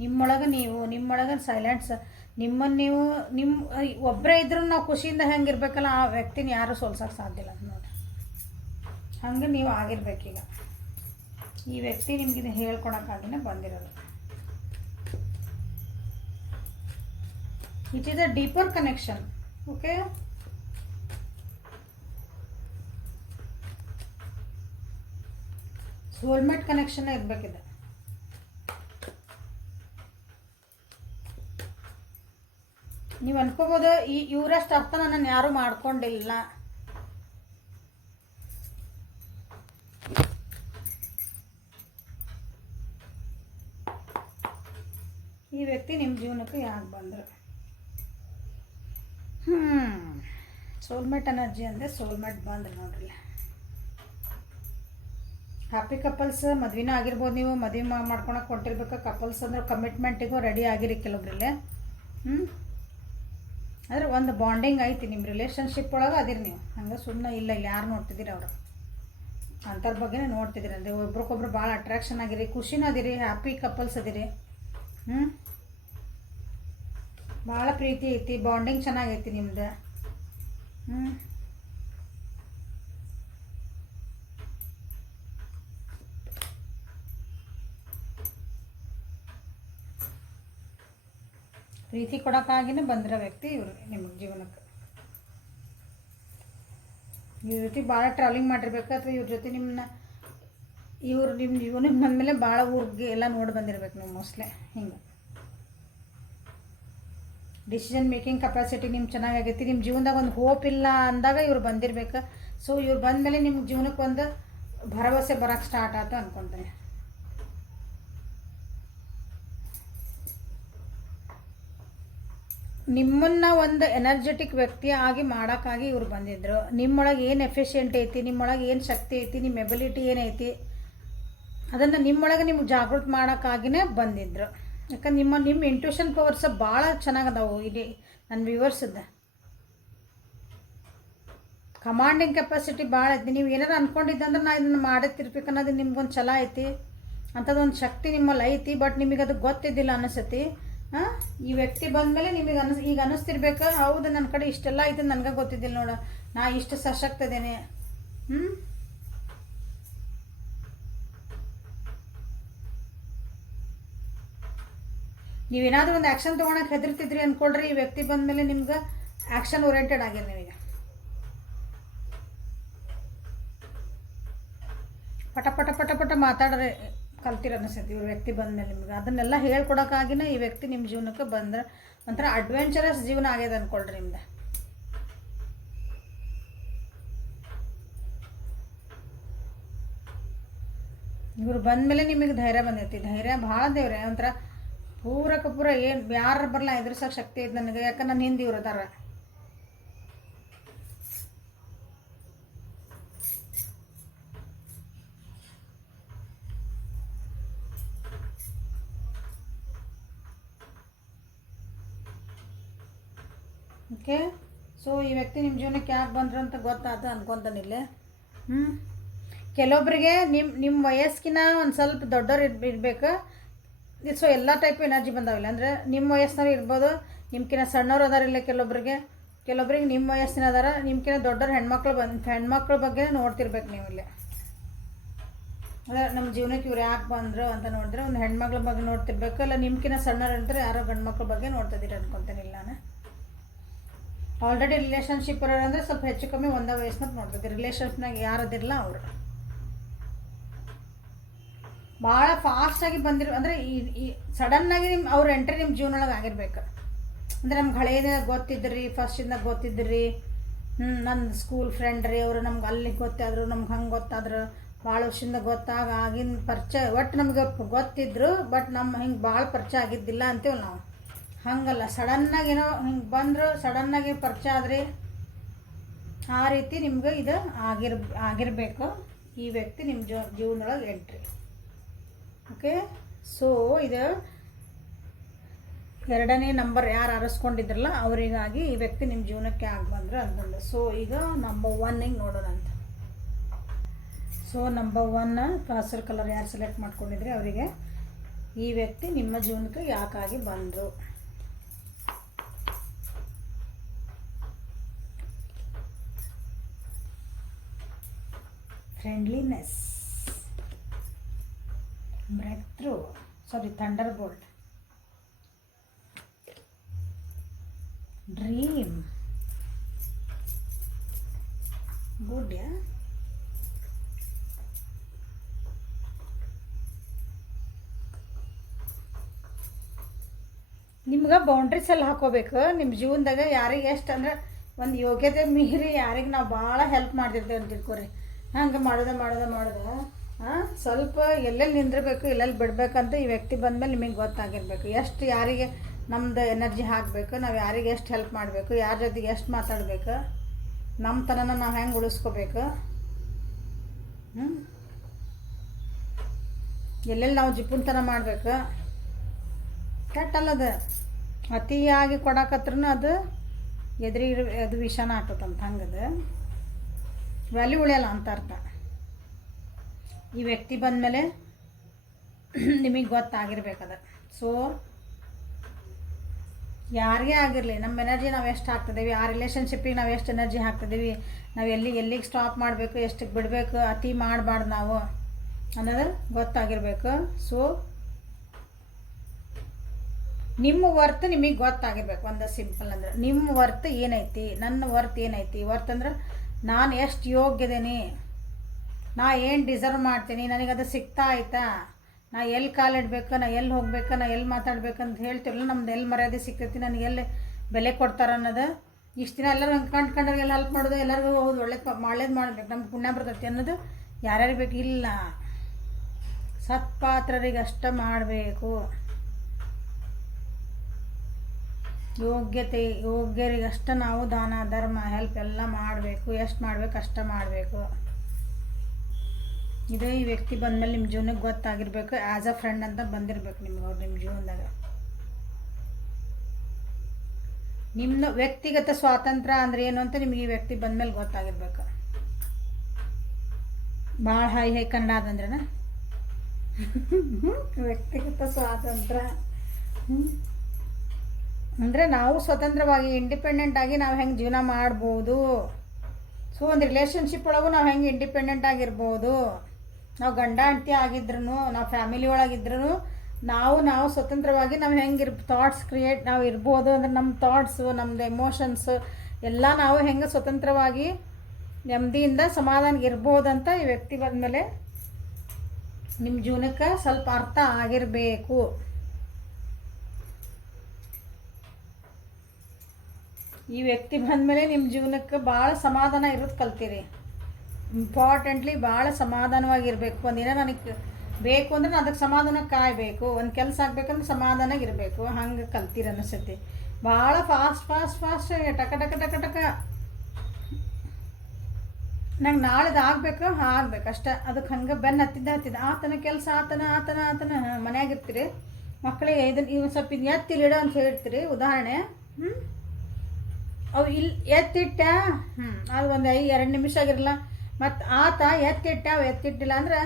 ನಿಮ್ಮೊಳಗೆ ಸೈಲೆನ್ಸ್, ನೀವು ಒಬ್ಬರೇ ಇದ್ರೂ ನಾವು ಖುಷಿಯಿಂದ ಹೆಂಗಿರ್ಬೇಕಲ್ಲ ಆ ವ್ಯಕ್ತಿನ ಯಾರೂ ಸೋಲ್ಸೋಕೆ ಸಾಧ್ಯ ಇಲ್ಲ ನೋಡಿ. ಹಂಗೆ ನೀವು ಆಗಿರ್ಬೇಕೀಗ. ಈ ವ್ಯಕ್ತಿ ನಿಮಗಿದು ಹೇಳ್ಕೊಳಕ್ಕಾಗಿನೇ ಬಂದಿರೋದು. It is a deeper connection. Okay. Soulmate connection ಇರಬೇಕಿದೆ. ನೀವು ಅನ್ಕೋಬೋದು ಇವರಷ್ಟು ಅರ್ಥನ ನಾನು ಯಾರೂ ಮಾಡ್ಕೊಂಡಿಲ್ಲ. ಈ ವ್ಯಕ್ತಿ ನಿಮ್ಮ ಜೀವನಕ್ಕೆ ಯಾಕೆ ಬಂದರು? ಸೋಲ್ಮೇಟ್ ಎನರ್ಜಿ ಅಂದರೆ ಸೋಲ್ಮೇಟ್ ಬಂದ್ರೆ ನೋಡ್ರಿ. ಹ್ಯಾಪಿ ಕಪಲ್ಸ್, ಮದ್ವೆನೂ ಆಗಿರ್ಬೋದು, ನೀವು ಮದುವೆ ಮಾಡ್ಕೊಳಕ್ಕೆ ಹೊಂಟಿರ್ಬೇಕು. ಕಪಲ್ಸ್ ಅಂದ್ರೆ ಕಮಿಟ್ಮೆಂಟಿಗೂ ರೆಡಿ ಆಗಿರಿ ಕೆಲವೊಬ್ರಲ್ಲೇ. ಅಂದರೆ ಒಂದು ಬಾಂಡಿಂಗ್ ಐತಿ ನಿಮ್ಮ ರಿಲೇಷನ್ಶಿಪ್ ಒಳಗೆ ಅದಿರಿ ನೀವು. ಹಂಗೆ ಸುಮ್ಮನೆ ಇಲ್ಲ, ಇಲ್ಲಿ ಯಾರು ನೋಡ್ತಿದ್ದೀರಿ ಅವರು ಅಂಥವ್ರ ಬಗ್ಗೆನೇ ನೋಡ್ತಿದ್ದೀರಿ. ಅಂದರೆ ಒಬ್ರಿಗೊಬ್ರು ಭಾಳ ಅಟ್ರಾಕ್ಷನ್ ಆಗಿರಿ, ಖುಷಿನೂ ಅದಿರಿ, ಹ್ಯಾಪಿ ಕಪಲ್ಸ್ ಅದಿರಿ. ಭಾಳ ಪ್ರೀತಿ ಐತಿ, ಬಾಂಡಿಂಗ್ ಚೆನ್ನಾಗೈತಿ ನಿಮ್ದು. ಪ್ರೀತಿ ಕೊಡೋಕ್ಕಾಗಿನೇ ಬಂದಿರೋ ವ್ಯಕ್ತಿ ಇವರು ನಿಮ್ಮ ಜೀವನಕ್ಕೆ. ಇವ್ರ ಜೊತೆ ಭಾಳ ಟ್ರಾವೆಲಿಂಗ್ ಮಾಡಿರ್ಬೇಕು, ಅಥವಾ ಇವ್ರ ಜೊತೆ ಇವ್ರು ನಿಮ್ಮ ಜೀವನಕ್ಕೆ ಬಂದಮೇಲೆ ಭಾಳ ಊರಿಗೆ ಎಲ್ಲ ನೋಡಿ ಬಂದಿರ್ಬೇಕು ನೀವು ಮೋಸ್ಟ್ಲಿ. ಹಿಂಗೆ ಡಿಸಿಷನ್ ಮೇಕಿಂಗ್ ಕೆಪಾಸಿಟಿ ನಿಮ್ಗೆ ಚೆನ್ನಾಗೈತಿ. ನಿಮ್ಮ ಜೀವನದಾಗ ಒಂದು ಹೋಪ್ ಇಲ್ಲ ಅಂದಾಗ ಇವ್ರು ಬಂದಿರ್ಬೇಕು. ಸೊ ಇವ್ರು ಬಂದಮೇಲೆ ನಿಮ್ಮ ಜೀವನಕ್ಕೆ ಒಂದು ಭರವಸೆ ಬರೋಕ್ಕೆ ಸ್ಟಾರ್ಟ್ ಆಯ್ತು ಅಂದ್ಕೊತೀನಿ. ನಿಮ್ಮನ್ನು ಒಂದು ಎನರ್ಜೆಟಿಕ್ ವ್ಯಕ್ತಿ ಆಗಿ ಮಾಡೋಕ್ಕಾಗಿ ಇವ್ರು ಬಂದಿದ್ದರು. ನಿಮ್ಮೊಳಗೆ ಏನು ಎಫಿಷಿಯೆಂಟ್ ಐತಿ, ನಿಮ್ಮೊಳಗೆ ಏನು ಶಕ್ತಿ ಐತಿ, ನಿಮ್ಮ ಎಬಿಲಿಟಿ ಏನೈತಿ, ಅದನ್ನು ನಿಮ್ಮೊಳಗೆ ನಿಮ್ಗೆ ಜಾಗೃತಿ ಮಾಡೋಕ್ಕಾಗಿಯೇ ಬಂದಿದ್ದರು. ಯಾಕಂದ್ರೆ ನಿಮ್ಮ ಇಂಟ್ಯೂಷನ್ ಪವರ್ಸ್ ಭಾಳ ಚೆನ್ನಾಗದಾವು. ಇಲ್ಲಿ ನನ್ನ ವ್ಯೂವರ್ಸದ್ದು ಕಮಾಂಡಿಂಗ್ ಕೆಪಾಸಿಟಿ ಭಾಳ ಐತಿ. ನೀವು ಏನಾರು ಅಂದ್ಕೊಂಡಿದ್ದಂದ್ರೆ ನಾ ಇದನ್ನು ಮಾಡತ್ತಿರ್ಬೇಕು ಅನ್ನೋದು ನಿಮ್ಗೊಂದು ಛಲ ಐತಿ, ಅಂಥದ್ದೊಂದು ಶಕ್ತಿ ನಿಮ್ಮಲ್ಲಿ ಐತಿ. ಬಟ್ ನಿಮಗೆ ಅದು ಗೊತ್ತಿದ್ದಿಲ್ಲ ಅನಿಸತಿ. ಈ ವ್ಯಕ್ತಿ ಬಂದಮೇಲೆ ನಿಮಗೆ ಈಗ ಅನ್ನಿಸ್ತಿರ್ಬೇಕು, ಹೌದು ನನ್ನ ಕಡೆ ಇಷ್ಟೆಲ್ಲ ಐತೆ ನನಗೆ ಗೊತ್ತಿದ್ದಿಲ್ಲ ನೋಡು, ನಾ ಇಷ್ಟು ಸಶಕ್ತ ಇದ್ದೇನೆ. ನೀವೇನಾದರೂ ಒಂದು ಆ್ಯಕ್ಷನ್ ತೊಗೊಳಕ್ಕೆ ಹೆದರ್ತಿದ್ರಿ ಅಂದ್ಕೊಳ್ರಿ, ಈ ವ್ಯಕ್ತಿ ಬಂದಮೇಲೆ ನಿಮ್ಗೆ ಆ್ಯಕ್ಷನ್ ಓರಿಯೆಂಟೆಡ್ ಆಗಿರಿ. ನೀವೀಗ ಪಟ ಪಟ ಪಟ ಪಟ ಮಾತಾಡ್ರೆ ಕಲ್ತಿರ ಅನಿಸ್ತೈತಿ ಇವ್ರ ವ್ಯಕ್ತಿ ಬಂದಮೇಲೆ ನಿಮ್ಗೆ. ಅದನ್ನೆಲ್ಲ ಹೇಳ್ಕೊಡೋಕ್ಕಾಗಿನೇ ಈ ವ್ಯಕ್ತಿ ನಿಮ್ಮ ಜೀವನಕ್ಕೆ ಬಂದ್ರೆ ಒಂಥರ ಅಡ್ವೆಂಚರಸ್ ಜೀವನ ಆಗ್ಯದ ಅಂದ್ಕೊಳ್ರಿ ನಿಮ್ದು. ಇವ್ರು ಬಂದಮೇಲೆ ನಿಮಗೆ ಧೈರ್ಯ ಬಂದೈತಿ. ಧೈರ್ಯ ಭಾಳ ದೇವ್ರೆ, ಒಂಥರ ಪೂರ ಏನು ಯಾರು ಬರಲ್ಲ ಎದುರಿಸೋಕೆ ಶಕ್ತಿ ಐತೆ ನನಗೆ. ಯಾಕಂದ್ರೆ ನನ್ನ ಹಿಂದೆ ಇವ್ರು ಅದಾರ. ಓಕೆ. ಸೊ ಈ ವ್ಯಕ್ತಿ ನಿಮ್ಮ ಜೀವನಕ್ಕೆ ಯಾಕೆ ಬಂದರು ಅಂತ ಗೊತ್ತಾದ ಅನ್ಕೊತಾನಿಲ್ಲೇ. ಕೆಲವೊಬ್ಬರಿಗೆ ನಿಮ್ಮ ವಯಸ್ಸಿನ ಒಂದು ಸ್ವಲ್ಪ ದೊಡ್ಡವ್ರು ಇರಬೇಕು. ಸೊ ಎಲ್ಲ ಟೈಪ್ ಎನರ್ಜಿ ಬಂದಾವಿಲ್ಲ. ಅಂದರೆ ನಿಮ್ಮ ವಯಸ್ಸಿನವ್ರು ಇರ್ಬೋದು, ನಿಮ್ಕಿನ್ನ ಸಣ್ಣವ್ರು ಅದಾರಿಲ್ಲ ಕೆಲವೊಬ್ರಿಗೆ ನಿಮ್ಮ ವಯಸ್ಸಿನ ಅದಾರ, ನಿಮ್ಕಿನ್ನ ದೊಡ್ಡವ್ರು ಹೆಣ್ಮಕ್ಳ ಬಗ್ಗೆ ನೋಡ್ತಿರ್ಬೇಕು ನೀವು ಇಲ್ಲಿ. ಅದೇ ನಮ್ಮ ಜೀವನಕ್ಕೆ ಇವ್ರು ಯಾಕೆ ಬಂದರು ಅಂತ ನೋಡಿದ್ರೆ ಒಂದು ಹೆಣ್ಮಕ್ಳ ಬಗ್ಗೆ ನೋಡ್ತಿರ್ಬೇಕು. ಇಲ್ಲ ನಿಮ್ಕಿನ್ನ ಸಣ್ಣವ್ರು ಇರ್ತಾರೆ, ಯಾರೋ ಗಂಡು ಮಕ್ಳ ಬಗ್ಗೆ ನೋಡ್ತಿದ್ದೀರಿ ಅನ್ಕೊತೇನಿಲ್ಲ ನಾನು. ಆಲ್ರೆಡಿ ರಿಲೇಷನ್ಶಿಪ್ ಇರೋರು ಅಂದರೆ ಸ್ವಲ್ಪ ಹೆಚ್ಚು ಕಮ್ಮಿ ಒಂದೇ ವಯಸ್ಸಿನಾಗ ನೋಡ್ತಿದ್ದೆ. ರಿಲೇಷನ್ಸ್ನಾಗ ಯಾರದಿರಲ್ಲ ಅವರು ಭಾಳ ಫಾಸ್ಟಾಗಿ ಬಂದಿರೋ, ಅಂದರೆ ಈ ಸಡನ್ನಾಗಿ ಅವ್ರ ಎಂಟ್ರಿ ನಿಮ್ಮ ಜೀವನೊಳಗೆ ಆಗಿರ್ಬೇಕು. ಅಂದರೆ ನಮ್ಗೆ ಹಳೇದ ಗೊತ್ತಿದ್ರಿ, ಫಸ್ಟಿಂದ ಗೊತ್ತಿದ್ರಿ, ನನ್ನ ಸ್ಕೂಲ್ ಫ್ರೆಂಡ್ ರೀ ಅವರು, ನಮ್ಗೆ ಅಲ್ಲಿ ಗೊತ್ತಾದ್ರು, ನಮ್ಗೆ ಹಂಗೆ ಗೊತ್ತಾದ್ರು, ಭಾಳ ವರ್ಷದಿಂದ ಆಗಿನ ಪರಿಚಯ, ಒಟ್ಟು ನಮ್ಗೆ ಗೊತ್ತಿದ್ರು, ಬಟ್ ನಮ್ಮ ಹಿಂಗೆ ಭಾಳ ಪರಿಚಯ ಆಗಿದ್ದಿಲ್ಲ ಅಂತೀವಿ ನಾವು. ಹಂಗಲ್ಲ, ಸಡನ್ನಾಗಿ ಏನೋ ಹಿಂಗೆ ಬಂದರು, ಸಡನ್ನಾಗಿ ಪರಿಚಯ ಆದ್ರಿ, ಆ ರೀತಿ ನಿಮ್ಗೆ ಇದು ಆಗಿರಬೇಕು. ಈ ವ್ಯಕ್ತಿ ನಿಮ್ಮ ಜೀವನದೊಳಗೆ ಎಂಟ್ರಿ. ಓಕೆ. ಸೊ ಇದು ಎರಡನೇ ನಂಬರ್ ಯಾರು ಅರಸ್ಕೊಂಡಿದ್ರಲ್ಲ ಅವರಿಗಾಗಿ ಈ ವ್ಯಕ್ತಿ ನಿಮ್ಮ ಜೀವನಕ್ಕೆ ಆಗಿ ಬಂದ್ರೆ ಅಂತಂದು. ಸೊ ಈಗ ನಂಬರ್ 1 ನೋಡೋಣ ಅಂತ. ಸೊ ನಂಬರ್ 1 ಹಸಿರು ಕಲರ್ ಯಾರು ಸೆಲೆಕ್ಟ್ ಮಾಡ್ಕೊಂಡಿದ್ರಿ ಅವರಿಗೆ ಈ ವ್ಯಕ್ತಿ ನಿಮ್ಮ ಜೀವನಕ್ಕೆ ಯಾಕಾಗಿ ಬಂದರು. Friendliness, break through, thunder bolt, dream, good ಯಾ. ನಿಮ್ಗೆ ಬೌಂಡ್ರೀಸ್ ಎಲ್ಲ ಹಾಕೋಬೇಕು ನಿಮ್ಮ ಜೀವನದಾಗ. ಯಾರಿಗೆ ಎಷ್ಟು ಅಂದ್ರೆ ಒಂದು ಯೋಗ್ಯತೆ ಮೀರಿ ಯಾರಿಗೆ ನಾವು ಭಾಳ ಹೆಲ್ಪ್ ಮಾಡ್ತಿರ್ತೇವೆ ಅಂತ ತಿಳ್ಕೊರಿ. ಹಂಗೆ ಮಾಡೋದು ಸ್ವಲ್ಪ ಎಲ್ಲೆಲ್ಲಿ ನಿಂದಿರಬೇಕು ಎಲ್ಲೆಲ್ಲಿ ಬಿಡಬೇಕಂತ ಈ ವ್ಯಕ್ತಿ ಬಂದಮೇಲೆ ನಿಮಗೆ ಗೊತ್ತಾಗಿರ್ಬೇಕು. ಎಷ್ಟು ಯಾರಿಗೆ ನಮ್ಮದು ಎನರ್ಜಿ ಹಾಕಬೇಕು, ನಾವು ಯಾರಿಗೆ ಎಷ್ಟು ಹೆಲ್ಪ್ ಮಾಡಬೇಕು, ಯಾರ ಜೊತೆಗೆ ಎಷ್ಟು ಮಾತಾಡಬೇಕು, ನಮ್ಮ ತನನ ನಾವು ಹೆಂಗೆ ಉಳಿಸ್ಕೋಬೇಕು, ಎಲ್ಲೆಲ್ಲಿ ನಾವು ಜಿಪುನ್ತನ ಮಾಡಬೇಕು. ಕೆಟ್ಟಲ್ಲದು ಅತಿಯಾಗಿ ಕೊಡಕತ್ರೂ ಅದು ಅದು ವಿಷಾನ ಆಗ್ತದಂತ. ಹಂಗದು ವ್ಯಾಲ್ಯೂ ಉಳಿಯಲ್ಲ ಅಂತ ಅರ್ಥ. ಈ ವ್ಯಕ್ತಿ ಬಂದಮೇಲೆ ನಿಮಗೆ ಗೊತ್ತಾಗಿರ್ಬೇಕದ. ಸೊ ಯಾರಿಗೇ ಆಗಿರಲಿ ನಮ್ಮ ಎನರ್ಜಿ ನಾವು ಎಷ್ಟು ಹಾಕ್ತಿದ್ದೀವಿ, ಆ ರಿಲೇಷನ್ಶಿಪ್ಪಿಗೆ ನಾವು ಎಷ್ಟು ಎನರ್ಜಿ ಹಾಕ್ತಿದ್ದೀವಿ, ನಾವು ಎಲ್ಲಿಗೆ ಸ್ಟಾಪ್ ಮಾಡಬೇಕು, ಎಷ್ಟಕ್ಕೆ ಬಿಡಬೇಕು, ಅತಿ ಮಾಡಬಾರ್ದು ನಾವು ಅನ್ನೋದು ಗೊತ್ತಾಗಿರ್ಬೇಕು. ಸೊ ನಿಮ್ಮ ವರ್ತ್ ನಿಮಗೆ ಗೊತ್ತಾಗಿರ್ಬೇಕು. ಒಂದು ಸಿಂಪಲ್ ಅಂದ್ರೆ ನಿಮ್ಮ ವರ್ತ್ ಏನೈತಿ, ನನ್ನ ವರ್ತ್ ಏನೈತಿ. ವರ್ತ್ ಅಂದ್ರೆ ನಾನು ಎಷ್ಟು ಯೋಗ್ಯದೇನಿ, ನಾ ಏನು ಡಿಸರ್ವ್ ಮಾಡ್ತೀನಿ, ನನಗದು ಸಿಗ್ತಾ ಆಯ್ತಾ, ನಾ ಎಲ್ಲಿ ಕಾಲಿಡ್ಬೇಕು, ನಾ ಎಲ್ಲಿ ಹೋಗ್ಬೇಕು, ನಾ ಎಲ್ಲಿ ಮಾತಾಡ್ಬೇಕಂತ ಹೇಳ್ತಿರಲ್ಲ, ನಮ್ದು ಎಲ್ಲಿ ಮರ್ಯಾದೆ ಸಿಗ್ತೈತಿ, ನನಗೆ ಎಲ್ಲಿ ಬೆಲೆ ಕೊಡ್ತಾರೆ ಅನ್ನೋದು. ಇಷ್ಟು ದಿನ ಎಲ್ಲರೂ ಹಂಗೆ ಕಂಡವ್ರಿಗೆಲ್ಲ ಹೆಲ್ಪ್ ಮಾಡೋದು, ಎಲ್ಲರಿಗೂ ಹೌದು ಒಳ್ಳೇದು ಮಾಡಬೇಕು, ನಮ್ಗೆ ಪುಣ್ಯ ಬರ್ತೈತಿ ಅನ್ನೋದು ಯಾರ್ಯಾರಿಗೆ ಬೇಕು ಇಲ್ಲ. ಸತ್ಪಾತ್ರರಿಗೆ ಅಷ್ಟೇ ಮಾಡಬೇಕು. ಯೋಗ್ಯರಿಗಷ್ಟ ನಾವು ದಾನ ಧರ್ಮ ಹೆಲ್ಪ್ ಎಲ್ಲ ಮಾಡಬೇಕು. ಎಷ್ಟು ಮಾಡಬೇಕು ಅಷ್ಟೇ ಮಾಡಬೇಕು. ಇದು ಈ ವ್ಯಕ್ತಿ ಬಂದಮೇಲೆ ನಿಮ್ಮ ಜೀವನಕ್ಕೆ ಗೊತ್ತಾಗಿರ್ಬೇಕು. ಆ್ಯಸ್ ಅ ಫ್ರೆಂಡ್ ಅಂತ ಬಂದಿರಬೇಕು ನಿಮ್ಗೆ ಅವ್ರು ನಿಮ್ಮ ಜೀವನದಾಗ. ನಿಮ್ಮ ವ್ಯಕ್ತಿಗತ ಸ್ವಾತಂತ್ರ್ಯ ಅಂದ್ರೆ ಏನು ಅಂತ ನಿಮಗೆ ಈ ವ್ಯಕ್ತಿ ಬಂದಮೇಲೆ ಗೊತ್ತಾಗಿರ್ಬೇಕು. ಭಾಳ ಹೈ ಕನ್ನಡ ಅದಂದ್ರೇನ ವ್ಯಕ್ತಿಗತ ಸ್ವಾತಂತ್ರ್ಯ ಅಂದರೆ ನಾವು ಸ್ವತಂತ್ರವಾಗಿ ಇಂಡಿಪೆಂಡೆಂಟ್ ಆಗಿ ನಾವು ಹೆಂಗೆ ಜೀವನ ಮಾಡ್ಬೋದು. ಸೊ ಒಂದು ರಿಲೇಷನ್ಶಿಪ್ ಒಳಗೂ ನಾವು ಹೆಂಗೆ ಇಂಡಿಪೆಂಡೆಂಟ್ ಆಗಿರ್ಬೋದು. ನಾವು ಗಂಡ ಹೆಂಡತಿ ಆಗಿದ್ರು, ನಾವು ಫ್ಯಾಮಿಲಿ ಒಳಗಿದ್ರು ನಾವು ಸ್ವತಂತ್ರವಾಗಿ ನಾವು ಹೆಂಗೆ ಥಾಟ್ಸ್ ಕ್ರಿಯೇಟ್ ನಾವು ಇರ್ಬೋದು. ಅಂದರೆ ನಮ್ಮ ಥಾಟ್ಸು, ನಮ್ಮದು ಎಮೋಷನ್ಸು ಎಲ್ಲ ನಾವು ಹೆಂಗೆ ಸ್ವತಂತ್ರವಾಗಿ ನೆಮ್ಮದಿಯಿಂದ ಸಮಾಧಾನ ಇರ್ಬೋದಂತ ಈ ವ್ಯಕ್ತಿ ಬಂದಮೇಲೆ ನಿಮ್ಮ ಜೀವನಕ್ಕೆ ಸ್ವಲ್ಪ ಅರ್ಥ ಆಗಿರಬೇಕು. ಈ ವ್ಯಕ್ತಿ ಬಂದಮೇಲೆ ನಿಮ್ಮ ಜೀವನಕ್ಕೆ ಭಾಳ ಸಮಾಧಾನ ಇರೋದು ಕಲ್ತೀರಿ. ಇಂಪಾರ್ಟೆಂಟ್ಲಿ ಭಾಳ ಸಮಾಧಾನವಾಗಿರಬೇಕು. ಒಂದಿನ ನನಗೆ ಬೇಕು ಅಂದ್ರೆ ನಾನು ಅದಕ್ಕೆ ಸಮಾಧಾನ ಕಾಯಬೇಕು. ಒಂದು ಕೆಲಸ ಆಗ್ಬೇಕಂದ್ರೆ ಸಮಾಧಾನ ಇರಬೇಕು. ಹಂಗೆ ಕಲ್ತೀರಿ ಅನಿಸ್ತೈತಿ. ಭಾಳ ಫಾಸ್ಟ್ ಟಕ ಟಕ ಟಕ ಟಕ ನಂಗೆ ನಾಳೆದು ಆಗಬೇಕು ಅಷ್ಟೇ. ಅದಕ್ಕೆ ಹಂಗೆ ಬೆನ್ನು ಹತ್ತಿದ್ದ ಆತನ ಕೆಲಸ ಆತನ ಮನೆಯಾಗಿರ್ತೀರಿ. ಮಕ್ಕಳಿಗೆ ಇವು ಸ್ವಲ್ಪ ಇದು ಎತ್ತಿಲಿಡ ಅಂತ ಹೇಳ್ತೀರಿ. ಉದಾಹರಣೆ ಅವು ಇಲ್ಲಿ ಎತ್ತಿಟ್ಟ ಅದು ಒಂದು 2 ನಿಮಿಷ ಆಗಿರಲ್ಲ. ಮತ್ತು ಆತ ಎತ್ತಿಟ್ಟಿಲ್ಲ ಅಂದ್ರೆ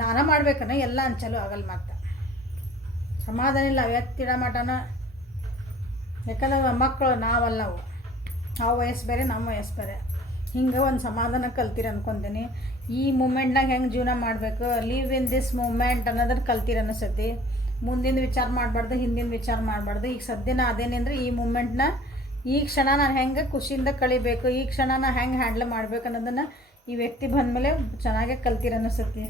ನಾನ ಮಾಡ್ಬೇಕನ್ನ ಎಲ್ಲ ಅಂಚಲು ಆಗಲ್ಲ. ಮತ್ತು ಸಮಾಧಾನ ಇಲ್ಲ ಎತ್ತಿಡ ಮಟನ. ಯಾಕಂದ್ರೆ ಮಕ್ಕಳು ನಾವಲ್ಲವು, ನಾವು ವಯಸ್ಸು ಬೇರೆ ನಮ್ಮ ವಯಸ್ಸು ಬೇರೆ. ಹಿಂಗೆ ಒಂದು ಸಮಾಧಾನ ಕಲ್ತೀರಿ ಅನ್ಕೊತೀನಿ. ಈ ಮೂಮೆಂಟ್ನಾಗ ಹೆಂಗೆ ಜೀವನ ಮಾಡಬೇಕು, ಲೀವ್ ಇನ್ ದಿಸ್ ಮೂಮೆಂಟ್ ಅನ್ನೋದನ್ನು ಕಲ್ತೀರಿ ಅನಿಸ್ತೈತಿ. ಮುಂದಿನ ವಿಚಾರ ಮಾಡಬಾರ್ದು, ಹಿಂದಿನ ವಿಚಾರ ಮಾಡಬಾರ್ದು. ಈಗ ಸದ್ಯನ ಅದೇನೆಂದ್ರೆ ಈ ಮೂಮೆಂಟ್ನ ಈ ಕ್ಷಣ ನಾನು ಹೆಂಗೆ ಖುಷಿಯಿಂದ ಕಳಿಬೇಕು, ಈ ಕ್ಷಣ ನಾನು ಹೆಂಗೆ ಹ್ಯಾಂಡ್ಲ್ ಮಾಡ್ಬೇಕು ಅನ್ನೋದನ್ನು ಈ ವ್ಯಕ್ತಿ ಬಂದಮೇಲೆ ಚೆನ್ನಾಗೇ ಕಲ್ತೀರಿ ಅನಿಸ್ತೈತಿ.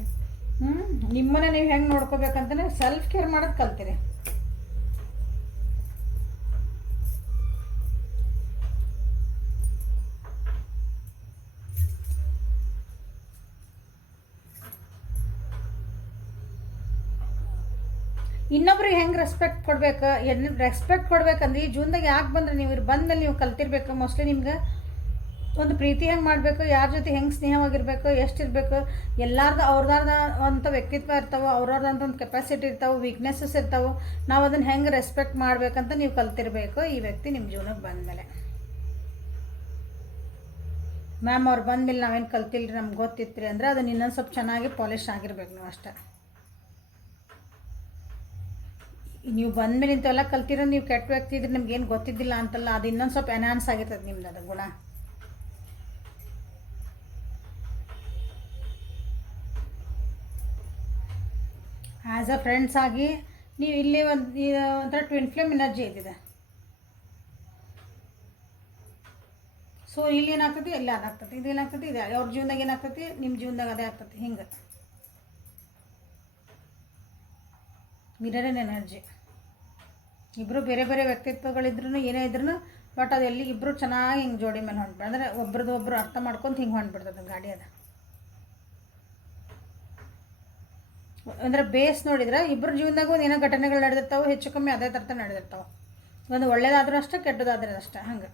ನಿಮ್ಮನ್ನೇ ನೀವು ಹೆಂಗೆ ನೋಡ್ಕೋಬೇಕಂತಲೇ ಸೆಲ್ಫ್ ಕೇರ್ ಮಾಡೋದು ಕಲ್ತೀರಿ. ಇನ್ನೊಬ್ರಿಗೆ ಹೆಂಗೆ ರೆಸ್ಪೆಕ್ಟ್ ಕೊಡ್ಬೇಕು, ರೆಸ್ಪೆಕ್ಟ್ ಕೊಡ್ಬೇಕಂದ್ರೆ ಈ ಜೀವನದಾಗ ಯಾಕೆ ಬಂದ್ರೆ ನೀವು ಬಂದಮೇಲೆ ನೀವು ಕಲ್ತಿರ್ಬೇಕು. ಮೋಸ್ಟ್ಲಿ ನಿಮ್ಗೆ ಒಂದು ಪ್ರೀತಿ ಹೆಂಗೆ ಮಾಡಬೇಕು, ಯಾರ ಜೊತೆ ಹೆಂಗೆ ಸ್ನೇಹವಾಗಿರಬೇಕು, ಎಷ್ಟಿರಬೇಕು, ಎಲ್ಲಾರ್ದು ಅವ್ರದ್ದಾದ ಅಂಥ ವ್ಯಕ್ತಿತ್ವ ಇರ್ತಾವೆ, ಅವ್ರವ್ರದಂಥ ಒಂದು ಕೆಪಾಸಿಟಿ ಇರ್ತಾವೆ, ವೀಕ್ನೆಸ್ಸಸ್ ಇರ್ತಾವೆ. ನಾವು ಅದನ್ನು ಹೆಂಗೆ ರೆಸ್ಪೆಕ್ಟ್ ಮಾಡಬೇಕಂತ ನೀವು ಕಲ್ತಿರ್ಬೇಕು ಈ ವ್ಯಕ್ತಿ ನಿಮ್ಮ ಜೀವನಕ್ಕೆ ಬಂದಮೇಲೆ. ಮ್ಯಾಮ್ ಅವ್ರು ಬಂದಿಲ್ಲ, ನಾವೇನು ಕಲ್ತಿಲ್ರಿ, ನಮ್ಗೆ ಗೊತ್ತಿತ್ತು ಅಂದರೆ ಅದನ್ನು ಇನ್ನೊಂದು ಸ್ವಲ್ಪ ಚೆನ್ನಾಗಿ ಪಾಲಿಶ್ ಆಗಿರ್ಬೇಕು ನೀವು ಅಷ್ಟೇ. ನೀವು ಬಂದಮೇಲೆ ಇಂಥವೆಲ್ಲ ಕಲ್ತಿರೋ ನೀವು ಕೆಟ್ಟ ವ್ಯಕ್ತಿ ಇದ್ರೆ ನಿಮ್ಗೇನು ಗೊತ್ತಿದ್ದಿಲ್ಲ ಅಂತಲ್ಲ, ಅದು ಇನ್ನೊಂದು ಸ್ವಲ್ಪ ಎನ್ಹಾನ್ಸ್ ಆಗಿರ್ತದೆ ನಿಮ್ದು ಅದು ಗುಣ. ಆ್ಯಸ್ ಅ ಫ್ರೆಂಡ್ಸ್ ಆಗಿ ನೀವು ಇಲ್ಲಿ ಒಂಥರ ಟ್ವಿನ್ ಫ್ಲೇಮ್ ಎನರ್ಜಿ ಇದ್ದಿದೆ. ಸೊ ಇಲ್ಲಿ ಏನಾಗ್ತೈತಿ ಎಲ್ಲ ಅದಾಗ್ತೈತಿ, ಇದು ಏನಾಗ್ತೈತಿ ಇದೆ, ಅವ್ರ ಜೀವನದಾಗ ಏನಾಗ್ತೈತಿ ನಿಮ್ಮ ಜೀವನದಾಗ ಅದೇ ಆಗ್ತೈತಿ. ಹಿಂಗೆ ಮಿರರ್ ಎನರ್ಜಿ. ಇಬ್ಬರು ಬೇರೆ ಬೇರೆ ವ್ಯಕ್ತಿತ್ವಗಳಿದ್ರೂ ಏನೇ ಇದ್ರೂ ಬಟ್ ಅದು ಎಲ್ಲಿ ಇಬ್ಬರು ಚೆನ್ನಾಗಿ ಹಿಂಗೆ ಜೋಡಿ ಮೇಲೆ ಹೊಂಟ್ಬಿಡ ಅಂದರೆ ಒಬ್ರದ್ದು ಒಬ್ಬರು ಅರ್ಥ ಮಾಡ್ಕೊಂಡು ಹಿಂಗೆ ಹೊಂಟ್ಬಿಡ್ತದೆ ಗಾಡಿ ಅದು. ಅಂದರೆ ಬೇಸ್ ನೋಡಿದ್ರೆ ಇಬ್ಬರ ಜೀವನದಾಗ ಒಂದು ಏನೋ ಘಟನೆಗಳು ನಡೆದಿರ್ತಾವೆ, ಹೆಚ್ಚು ಕಮ್ಮಿ ಅದೇ ಥರ ನಡೆದಿರ್ತಾವೆ. ಒಂದು ಒಳ್ಳೇದಾದ್ರೂ ಅಷ್ಟೇ, ಕೆಟ್ಟದಾದ್ರೆ ಅಷ್ಟೇ. ಹಂಗೆ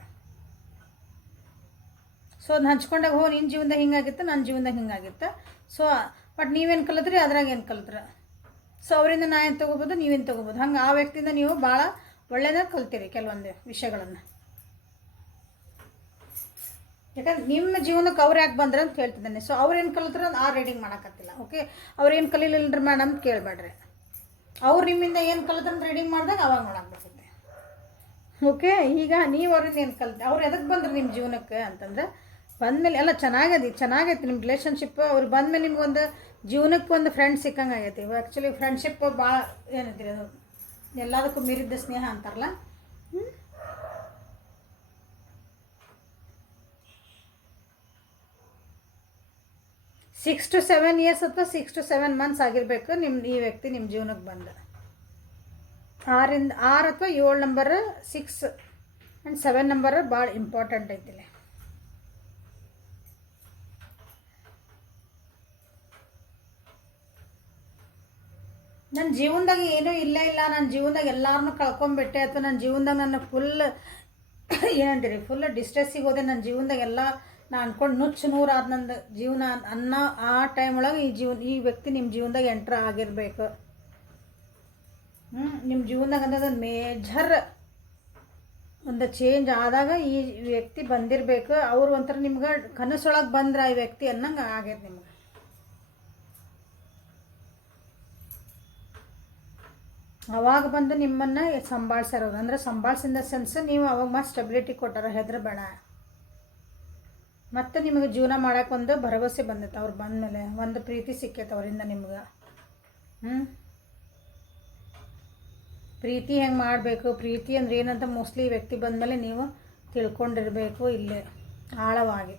ಸೊ ಅದನ್ನ ಹಂಚ್ಕೊಂಡಾಗ ನಿನ್ನ ಜೀವನದಾಗ ಹಿಂಗಾಗಿತ್ತು, ನನ್ನ ಜೀವನದಾಗ ಹಿಂಗಾಗಿತ್ತು. ಸೊ ಬಟ್ ನೀವೇನು ಕಲಿತ್ರಿ, ಅದ್ರಾಗ ಏನು ಕಲಿತ್ರಿ. ಸೊ ಅವರಿಂದ ನಾ ಏನು ತೊಗೋಬೋದು, ನೀವೇನು ತೊಗೋಬೋದು. ಹಂಗೆ ಆ ವ್ಯಕ್ತಿಯಿಂದ ನೀವು ಭಾಳ ಒಳ್ಳೆಯದಾಗ ಕಲ್ತೀರಿ ಕೆಲವೊಂದು ವಿಷಯಗಳನ್ನು. ಯಾಕಂದ್ರೆ ನಿಮ್ಮ ಜೀವನಕ್ಕೆ ಅವ್ರು ಯಾಕೆ ಬಂದ್ರೆ ಅಂತ ಹೇಳ್ತಿದ್ದಾನೆ. ಸೊ ಅವ್ರೇನು ಕಲಿತ್ರೆ ಆ ರೀಡಿಂಗ್ ಮಾಡೋಕ್ಕತ್ತಿಲ್ಲ. ಓಕೆ, ಅವ್ರೇನು ಕಲೀಲಿಲ್ಲರಿ ಮೇಡಮ್ ಅಂತ ಕೇಳಬೇಡ್ರಿ. ಅವ್ರು ನಿಮ್ಮಿಂದ ಏನು ಕಲಿತ್ರೆ ರೀಡಿಂಗ್ ಮಾಡಿದಾಗ ಅವಾಗ ನೋಡಕ್ಕೆ ಬರ್ತದೆ. ಓಕೆ, ಈಗ ನೀವು ಅವ್ರಿಂದ ಏನು ಕಲಿತೆ, ಅವ್ರು ಎದಕ್ಕೆ ಬಂದ್ರೆ ನಿಮ್ಮ ಜೀವನಕ್ಕೆ ಅಂತಂದ್ರೆ ಬಂದಮೇಲೆ ಎಲ್ಲ ಚೆನ್ನಾಗೈತಿ ನಿಮ್ಮ ರಿಲೇಷನ್ಶಿಪ್. ಅವ್ರು ಬಂದಮೇಲೆ ನಿಮ್ಗೊಂದು ಜೀವನಕ್ಕೆ ಒಂದು ಫ್ರೆಂಡ್ ಸಿಕ್ಕಂಗೆ ಆಗೈತಿ. ಆ್ಯಕ್ಚುಲಿ ಫ್ರೆಂಡ್ಶಿಪ್ ಭಾಳ ಏನಂತೀರಿ, ಅದು ಎಲ್ಲದಕ್ಕೂ ಮೀರಿದ್ದ ಸ್ನೇಹ ಅಂತಾರಲ್ಲ. 6 to 7 years ಅಥವಾ 6 to 7 months ಆಗಿರಬೇಕು ಈ ವ್ಯಕ್ತಿ ನಿಮ್ಮ ಜೀವನಕ್ಕೆ ಬಂದು. 6 ಅಥವಾ 7 ನಂಬರ್, 6 ಆ್ಯಂಡ್ 7 ನಂಬರ್ ಭಾಳ ಇಂಪಾರ್ಟೆಂಟ್ ಐತಿಲ್ಲ. ನನ್ನ ಜೀವನದಾಗ ಏನೂ ಇಲ್ಲ, ನನ್ನ ಜೀವನದಾಗ ಎಲ್ಲರನ್ನೂ ಕಳ್ಕೊಂಬಿಟ್ಟೆ, ಅಥವಾ ನನ್ನ ಜೀವನದಾಗ ನನ್ನ ಫುಲ್ ಏನಂತೀರಿ ಫುಲ್ ಡಿಸ್ಟ್ರೆಸ್ಸಿಗೆ ಹೋದೆ, ನನ್ನ ಜೀವನದಾಗ ಎಲ್ಲ ನಾನು ಅಂದ್ಕೊಂಡು ನುಚ್ಚು ನೂರಾದ ನಂದು ಜೀವನ ಅನ್ನೋ ಆ ಟೈಮ್ ಒಳಗೆ ಈ ವ್ಯಕ್ತಿ ನಿಮ್ಮ ಜೀವನದಾಗ ಎಂಟ್ರ್ ಆಗಿರಬೇಕು. ನಿಮ್ಮ ಜೀವನದಾಗ ಅಂದ್ರೆ ಮೇಜರ್ ಒಂದು ಚೇಂಜ್ ಆದಾಗ ಈ ವ್ಯಕ್ತಿ ಬಂದಿರಬೇಕು. ಅವ್ರು ಒಂಥರ ನಿಮ್ಗೆ ಕನಸೊಳಗೆ ಬಂದ್ರೆ ಈ ವ್ಯಕ್ತಿ ಅನ್ನಂಗೆ ಆಗೈತೆ ನಿಮ್ಗೆ. ಅವಾಗ ಬಂದು ನಿಮ್ಮನ್ನು ಸಂಭಾಳಿಸಿರೋದು, ಅಂದರೆ ಸಂಭಾಳಿಸಿದ ಸೆನ್ಸ್ ನೀವು ಅವಾಗ ಮತ್ತೆ ಸ್ಟೆಬಿಲಿಟಿ ಕೊಟ್ಟಾರ, ಹೆದರಬೇಡ. ಮತ್ತು ನಿಮಗೆ ಜೀವನ ಮಾಡೋಕೆ ಒಂದು ಭರವಸೆ ಬಂದೈತೆ. ಅವ್ರು ಬಂದಮೇಲೆ ಒಂದು ಪ್ರೀತಿ ಸಿಕ್ಕೈತೆ ಅವರಿಂದ ನಿಮ್ಗೆ. ಪ್ರೀತಿ ಹೆಂಗೆ ಮಾಡಬೇಕು, ಪ್ರೀತಿ ಅಂದ್ರೆ ಏನಂತ ಮೋಸ್ಟ್ಲಿ ಈ ವ್ಯಕ್ತಿ ಬಂದಮೇಲೆ ನೀವು ತಿಳ್ಕೊಂಡಿರಬೇಕು ಇಲ್ಲೇ ಆಳವಾಗಿ.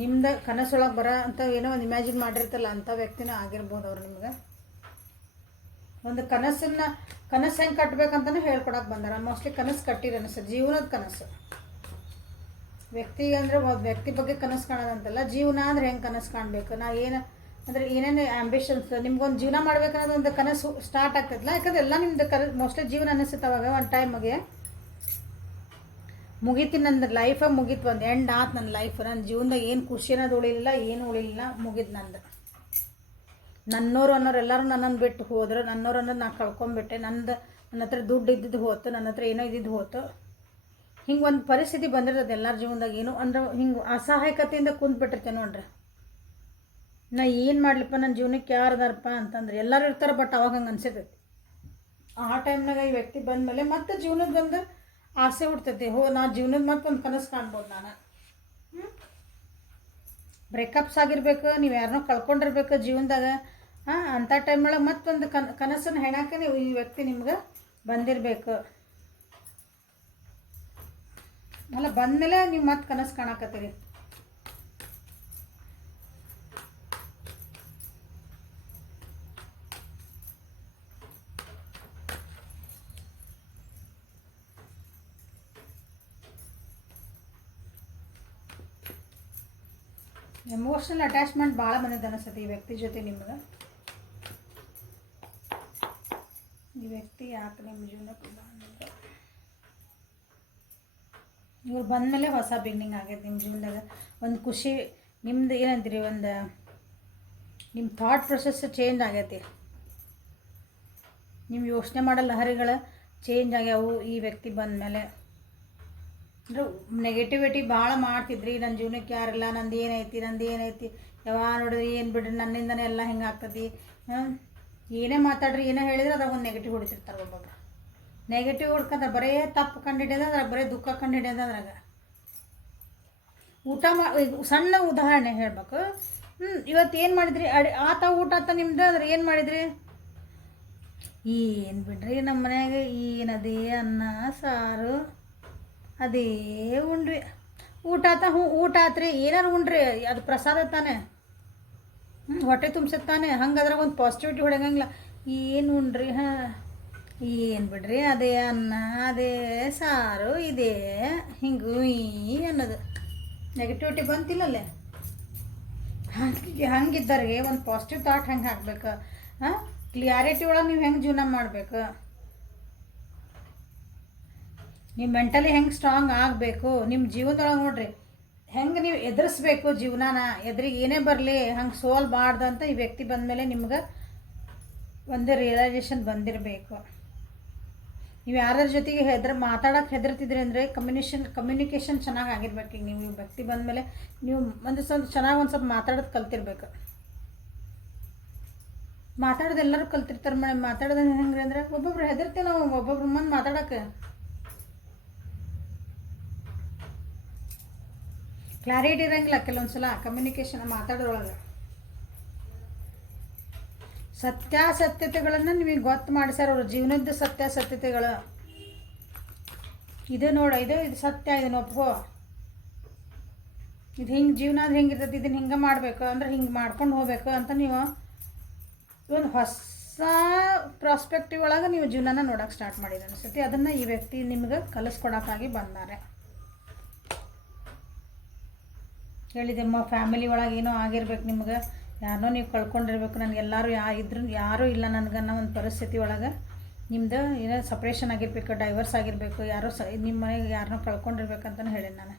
ನಿಮ್ದು ಕನಸೊಳಗೆ ಬರೋ ಅಂತ ಏನೋ ಒಂದು ಇಮ್ಯಾಜಿನ್ ಮಾಡಿರ್ತಲ್ಲ ಅಂಥ ವ್ಯಕ್ತಿನೂ ಆಗಿರ್ಬೋದು ಅವ್ರು ನಿಮ್ಗೆ. ಒಂದು ಕನಸು ಹೆಂಗೆ ಕಟ್ಟಬೇಕಂತಲೂ ಹೇಳ್ಕೊಡಕ್ಕೆ ಬಂದಾರ. ಮೋಸ್ಟ್ಲಿ ಕನಸು ಕಟ್ಟಿರ ಅನಿಸ್ತದೆ, ಜೀವನದ ಕನಸು. ವ್ಯಕ್ತಿ ಅಂದರೆ ವ್ಯಕ್ತಿ ಬಗ್ಗೆ ಕನಸು ಕಾಣೋದಂತಲ್ಲ, ಜೀವನ ಅಂದರೆ ಹೆಂಗೆ ಕನಸು ಕಾಣಬೇಕು, ಏನು ಅಂದರೆ ಏನೇನು ಆ್ಯಂಬಿಷನ್ಸ್, ನಿಮ್ಗೊಂದು ಜೀವನ ಮಾಡ್ಬೇಕನ್ನೋದು ಒಂದು ಕನಸು ಸ್ಟಾರ್ಟ್ ಆಗ್ತೈತಲ್ಲ. ಯಾಕಂದ್ರೆ ಎಲ್ಲ ನಿಮ್ದು ಮೋಸ್ಟ್ಲಿ ಜೀವನ ಅನಿಸುತ್ತೆ ಅವಾಗ ಒಂದು ಟೈಮಿಗೆ ಮುಗೀತಿ, ನಂದು ಲೈಫಾಗ ಮುಗೀತು, ಒಂದು ಎಂಡ್ ಆತು ನನ್ನ ಲೈಫ್. ನನ್ನ ಜೀವನದಾಗ ಏನು ಖುಷಿ ಅನ್ನೋದು ಉಳಿಲಿಲ್ಲ, ಏನು ಉಳಿಲಿಲ್ಲ, ಮುಗಿದು ನಂದು. ನನ್ನೋರು ಅನ್ನೋರು ಎಲ್ಲರೂ ನನ್ನನ್ನು ಬಿಟ್ಟು ಹೋದ್ರು, ನನ್ನೋರು ಅನ್ನೋದು ನಾನು ಕಳ್ಕೊಂಬಿಟ್ಟೆ, ನನ್ನ ಹತ್ರ ದುಡ್ಡು ಇದ್ದಿದ್ದು ಹೋತು, ನನ್ನ ಹತ್ರ ಏನೋ ಇದ್ದಿದ್ದು ಹೋತು. ಹಿಂಗೆ ಒಂದು ಪರಿಸ್ಥಿತಿ ಬಂದಿರ್ತದೆ ಎಲ್ಲರ ಜೀವನದಾಗ. ಏನು ಅಂದ್ರೆ ಹಿಂಗೆ ಅಸಹಾಯಕತೆಯಿಂದ ಕುಂತ್ಬಿಟ್ಟಿರ್ತೇವೆ ನೋಡ್ರಿ. ನಾ ಏನು ಮಾಡಲಿಪ್ಪ, ನನ್ನ ಜೀವನಕ್ಕೆ ಯಾರು ಅದಾರಪ್ಪ ಅಂತಂದ್ರೆ ಎಲ್ಲರೂ ಇರ್ತಾರೆ, ಬಟ್ ಅವಾಗ ಹಂಗೆ ಅನ್ಸಿರ್ತೈತಿ. ಆ ಟೈಮ್ನಾಗ ಈ ವ್ಯಕ್ತಿ ಬಂದಮೇಲೆ ಮತ್ತೆ ಜೀವನದ ಬಂದು ಆಸೆ ಹುಡ್ತೈತಿ, ನಾ ಜೀವನದ ಮತ್ತೆ ಒಂದು ಕನಸು ಕಾಣ್ಬೋದು ನಾನು. ಬ್ರೇಕಪ್ಸ್ ಆಗಿರ್ಬೇಕು, ನೀವು ಯಾರನ್ನೋ ಕಳ್ಕೊಂಡಿರ್ಬೇಕು ಜೀವನದಾಗ. ಅಂಥ ಟೈಮ್ನೊಳಗೆ ಮತ್ತೊಂದು ಕನಸನ್ನು ಹೆಣಕ್ಕೆ ನೀವು ಈ ವ್ಯಕ್ತಿ ನಿಮ್ಗೆ ಬಂದಿರಬೇಕು. ಅಲ್ಲ, ಬಂದಮೇಲೆ ನೀವು ಮತ್ತೆ ಕನಸು ಕಾಣಕತ್ತೀರಿ. ಎಮೋಷ್ನಲ್ ಅಟ್ಯಾಚ್ಮೆಂಟ್ ಭಾಳ ಬಂದಿದ್ದು ಅನಿಸ್ತದೆ ಈ ವ್ಯಕ್ತಿ ಜೊತೆ ನಿಮ್ಗೆ. ಈ ವ್ಯಕ್ತಿ ಯಾಕೆ ನಿಮ್ಮ ಜೀವನಕ್ಕೆ ಬಂದಿದ್ದು, ಇವ್ರು ಬಂದಮೇಲೆ ಹೊಸ ಬಿಗಿನಿಂಗ್ ಆಗೈತೆ ನಿಮ್ಮ ಜೀವನದಾಗ. ಒಂದು ಖುಷಿ ನಿಮ್ದು ಏನಂತೀರಿ, ಒಂದು ನಿಮ್ಮ ಥಾಟ್ ಪ್ರೊಸೆಸ್ ಚೇಂಜ್ ಆಗೈತಿ. ನಿಮ್ಮ ಯೋಚನೆ ಮಾಡೋ ಲಹರಿಗಳು ಚೇಂಜ್ ಆಗ್ಯಾವು ಈ ವ್ಯಕ್ತಿ ಬಂದಮೇಲೆ. ಅಂದ್ರೆ ನೆಗೆಟಿವಿಟಿ ಭಾಳ ಮಾಡ್ತಿದ್ರಿ, ನನ್ನ ಜೀವನಕ್ಕೆ ಯಾರಿಲ್ಲ, ನಂದು ಏನೈತಿ, ಯಾವಾಗ ನೋಡಿದ್ರಿ ಏನು ಬಿಡ್ರಿ, ನನ್ನಿಂದನೇ ಎಲ್ಲ ಹಿಂಗೆ ಆಗ್ತದೆ. ಏನೇ ಮಾತಾಡ್ರಿ, ಏನೇ ಹೇಳಿದ್ರೆ ಅದಾಗ ಒಂದು ನೆಗೆಟಿವ್ ಹೊಡಿತಿರ್ತಾರೆ ಒಬ್ಬೊಬ್ರು. ನೆಗೆಟಿವ್ ಹೊಡ್ಕೊಂಡ್ರೆ ಬರೇ ತಪ್ಪು ಕಂಡುಹಿಡಿಯೋದು, ಅದ್ರಾಗ ಬರೀ ದುಃಖ ಕಂಡುಹಿಡಿಯೋದು. ಅದ್ರಾಗ ಊಟ ಸಣ್ಣ ಉದಾಹರಣೆ ಹೇಳ್ಬೇಕು. ಇವತ್ತು ಏನು ಮಾಡಿದ್ರಿ, ಊಟ ಆತ ನಿಮ್ದು, ಅಂದ್ರೆ ಏನು ಮಾಡಿದ್ರಿ, ಏನು ಬಿಡ್ರಿ ನಮ್ಮ ಮನ್ಯಾಗ ಏನದೇ ಅನ್ನ ಸಾರು ಅದೇ ಉಂಡ್ರಿ. ಊಟ ಹ್ಞೂ ಊಟ ಆತ್ರಿ, ಏನಾರು ಉಂಡ್ರಿ, ಅದು ಪ್ರಸಾದ ತಾನೆ, ಹೊಟ್ಟೆ ತುಂಬಿಸುತ್ತಾನೆ. ಹಂಗೆ ಅದ್ರಾಗ ಒಂದು ಪಾಸಿಟಿವಿಟಿ ಹೊಡಂಗಿಲ್ಲ. ಏನು ಉಂಡ್ರಿ, ಹಾಂ ಏನು ಬಿಡ್ರಿ, ಅದೇ ಅನ್ನ ಅದೇ ಸಾರು ಇದೇ ಹಿಂಗೆ ಅನ್ನೋದು ನೆಗೆಟಿವಿಟಿ ಬಂತಿಲ್ಲಲ್ಲೇ. ಹಂಗಿದ್ದಾರೆ ಒಂದು ಪಾಸಿಟಿವ್ ಥಾಟ್ ಹೆಂಗೆ ಹಾಕ್ಬೇಕು, ಹಾಂ ಕ್ಲಿಯಾರಿಟಿ ಒಳಗೆ ನೀವು ಹೆಂಗೆ ಜೀವನ ಮಾಡಬೇಕು, ನೀವು ಮೆಂಟಲಿ ಹೆಂಗೆ ಸ್ಟ್ರಾಂಗ್ ಆಗಬೇಕು ನಿಮ್ಮ ಜೀವನದೊಳಗೆ. ನೋಡ್ರಿ ಹೆಂಗೆ ನೀವು ಎದುರಿಸ್ಬೇಕು ಜೀವನಾನ, ಎದುರಿಗೆ ಏನೇ ಬರಲಿ ಹಂಗೆ ಸೋಲ್ಬಾರ್ದು ಅಂತ ಈ ವ್ಯಕ್ತಿ ಬಂದಮೇಲೆ ನಿಮ್ಗೆ ಒಂದು ರಿಯಲೈಸೇಷನ್ ಬಂದಿರಬೇಕು. ನೀವು ಯಾರ ಜೊತೆಗೆ ಮಾತಾಡೋಕೆ ಹೆದರ್ತಿದ್ರಿ ಅಂದರೆ ಕಮ್ಯುನಿಕೇಷನ್ ಚೆನ್ನಾಗಿ ಆಗಿರ್ಬೇಕು. ಈಗ ನೀವು ವ್ಯಕ್ತಿ ಬಂದಮೇಲೆ ನೀವು ಒಂದು ಸ್ವಲ್ಪ ಮಾತಾಡೋದು ಕಲ್ತಿರ್ಬೇಕು. ಮಾತಾಡೋದು ಎಲ್ಲರೂ ಕಲ್ತಿರ್ತಾರೆ ಮೇಡಮ್. ಮಾತಾಡೋದು ಹೆಂಗೆ ಅಂದರೆ ಒಬ್ಬೊಬ್ರು ಹೆದರ್ತೀವಿ ನಾವು ಒಬ್ಬೊಬ್ರು ಮುಂದೆ ಮಾತಾಡೋಕ್ಕೆ. ಕ್ಲಾರಿಟಿ ಇರೋಂಗಿಲ್ಲ ಕೆಲವೊಂದು ಸಲ ಕಮ್ಯುನಿಕೇಷನ್ ಮಾತಾಡೋದ್ರೊಳಗೆ. ಸತ್ಯಾಸತ್ಯತೆಗಳನ್ನು ನಿಮಗೆ ಗೊತ್ತು ಮಾಡಿಸ್ಯಾರ ಅವ್ರ ಜೀವನದ ಸತ್ಯಾಸತ್ಯತೆಗಳು. ಇದು ಇದು ಸತ್ಯ, ಇದನ್ನು ಒಪ್ಕೋ, ಇದು ಹಿಂಗೆ ಜೀವನ ಅಂದ್ರೆ ಹೆಂಗಿರ್ತೈತಿ, ಇದನ್ನು ಹಿಂಗೆ ಮಾಡಬೇಕು ಅಂದ್ರೆ ಹಿಂಗೆ ಮಾಡ್ಕೊಂಡು ಹೋಗ್ಬೇಕು ಅಂತ ನೀವು ಒಂದು ಹೊಸ ಪ್ರಾಸ್ಪೆಕ್ಟಿವ್ ಒಳಗೆ ನೀವು ಜೀವನನ ನೋಡೋಕೆ ಸ್ಟಾರ್ಟ್ ಮಾಡಿರಿ ಅನಿಸುತ್ತೆ. ಅದನ್ನು ಈ ವ್ಯಕ್ತಿ ನಿಮ್ಗೆ ಕಲಿಸ್ಕೊಡೋಕ್ಕಾಗಿ ಬಂದಾರೆ. ಹೇಳಿದೆಮ್ಮ ಫ್ಯಾಮಿಲಿ ಒಳಗೆ ಏನೋ ಆಗಿರ್ಬೇಕು, ನಿಮ್ಗೆ ಯಾರನ್ನೋ ನೀವು ಕಳ್ಕೊಂಡಿರ್ಬೇಕು. ನನಗೆ ಎಲ್ಲರೂ ಯಾರೂ ಇಲ್ಲ ನನಗನ್ನೋ ಒಂದು ಪರಿಸ್ಥಿತಿ ಒಳಗೆ ನಿಮ್ಮದು ಏನೋ ಸಪ್ರೇಷನ್ ಆಗಿರ್ಬೇಕು, ಡೈವರ್ಸ್ ಆಗಿರಬೇಕು, ಯಾರೋ ನಿಮ್ಮ ಮನೆಗೆ ಯಾರನ್ನೋ ಕಳ್ಕೊಂಡಿರ್ಬೇಕಂತಲೂ ಹೇಳೀನಿ ನಾನು.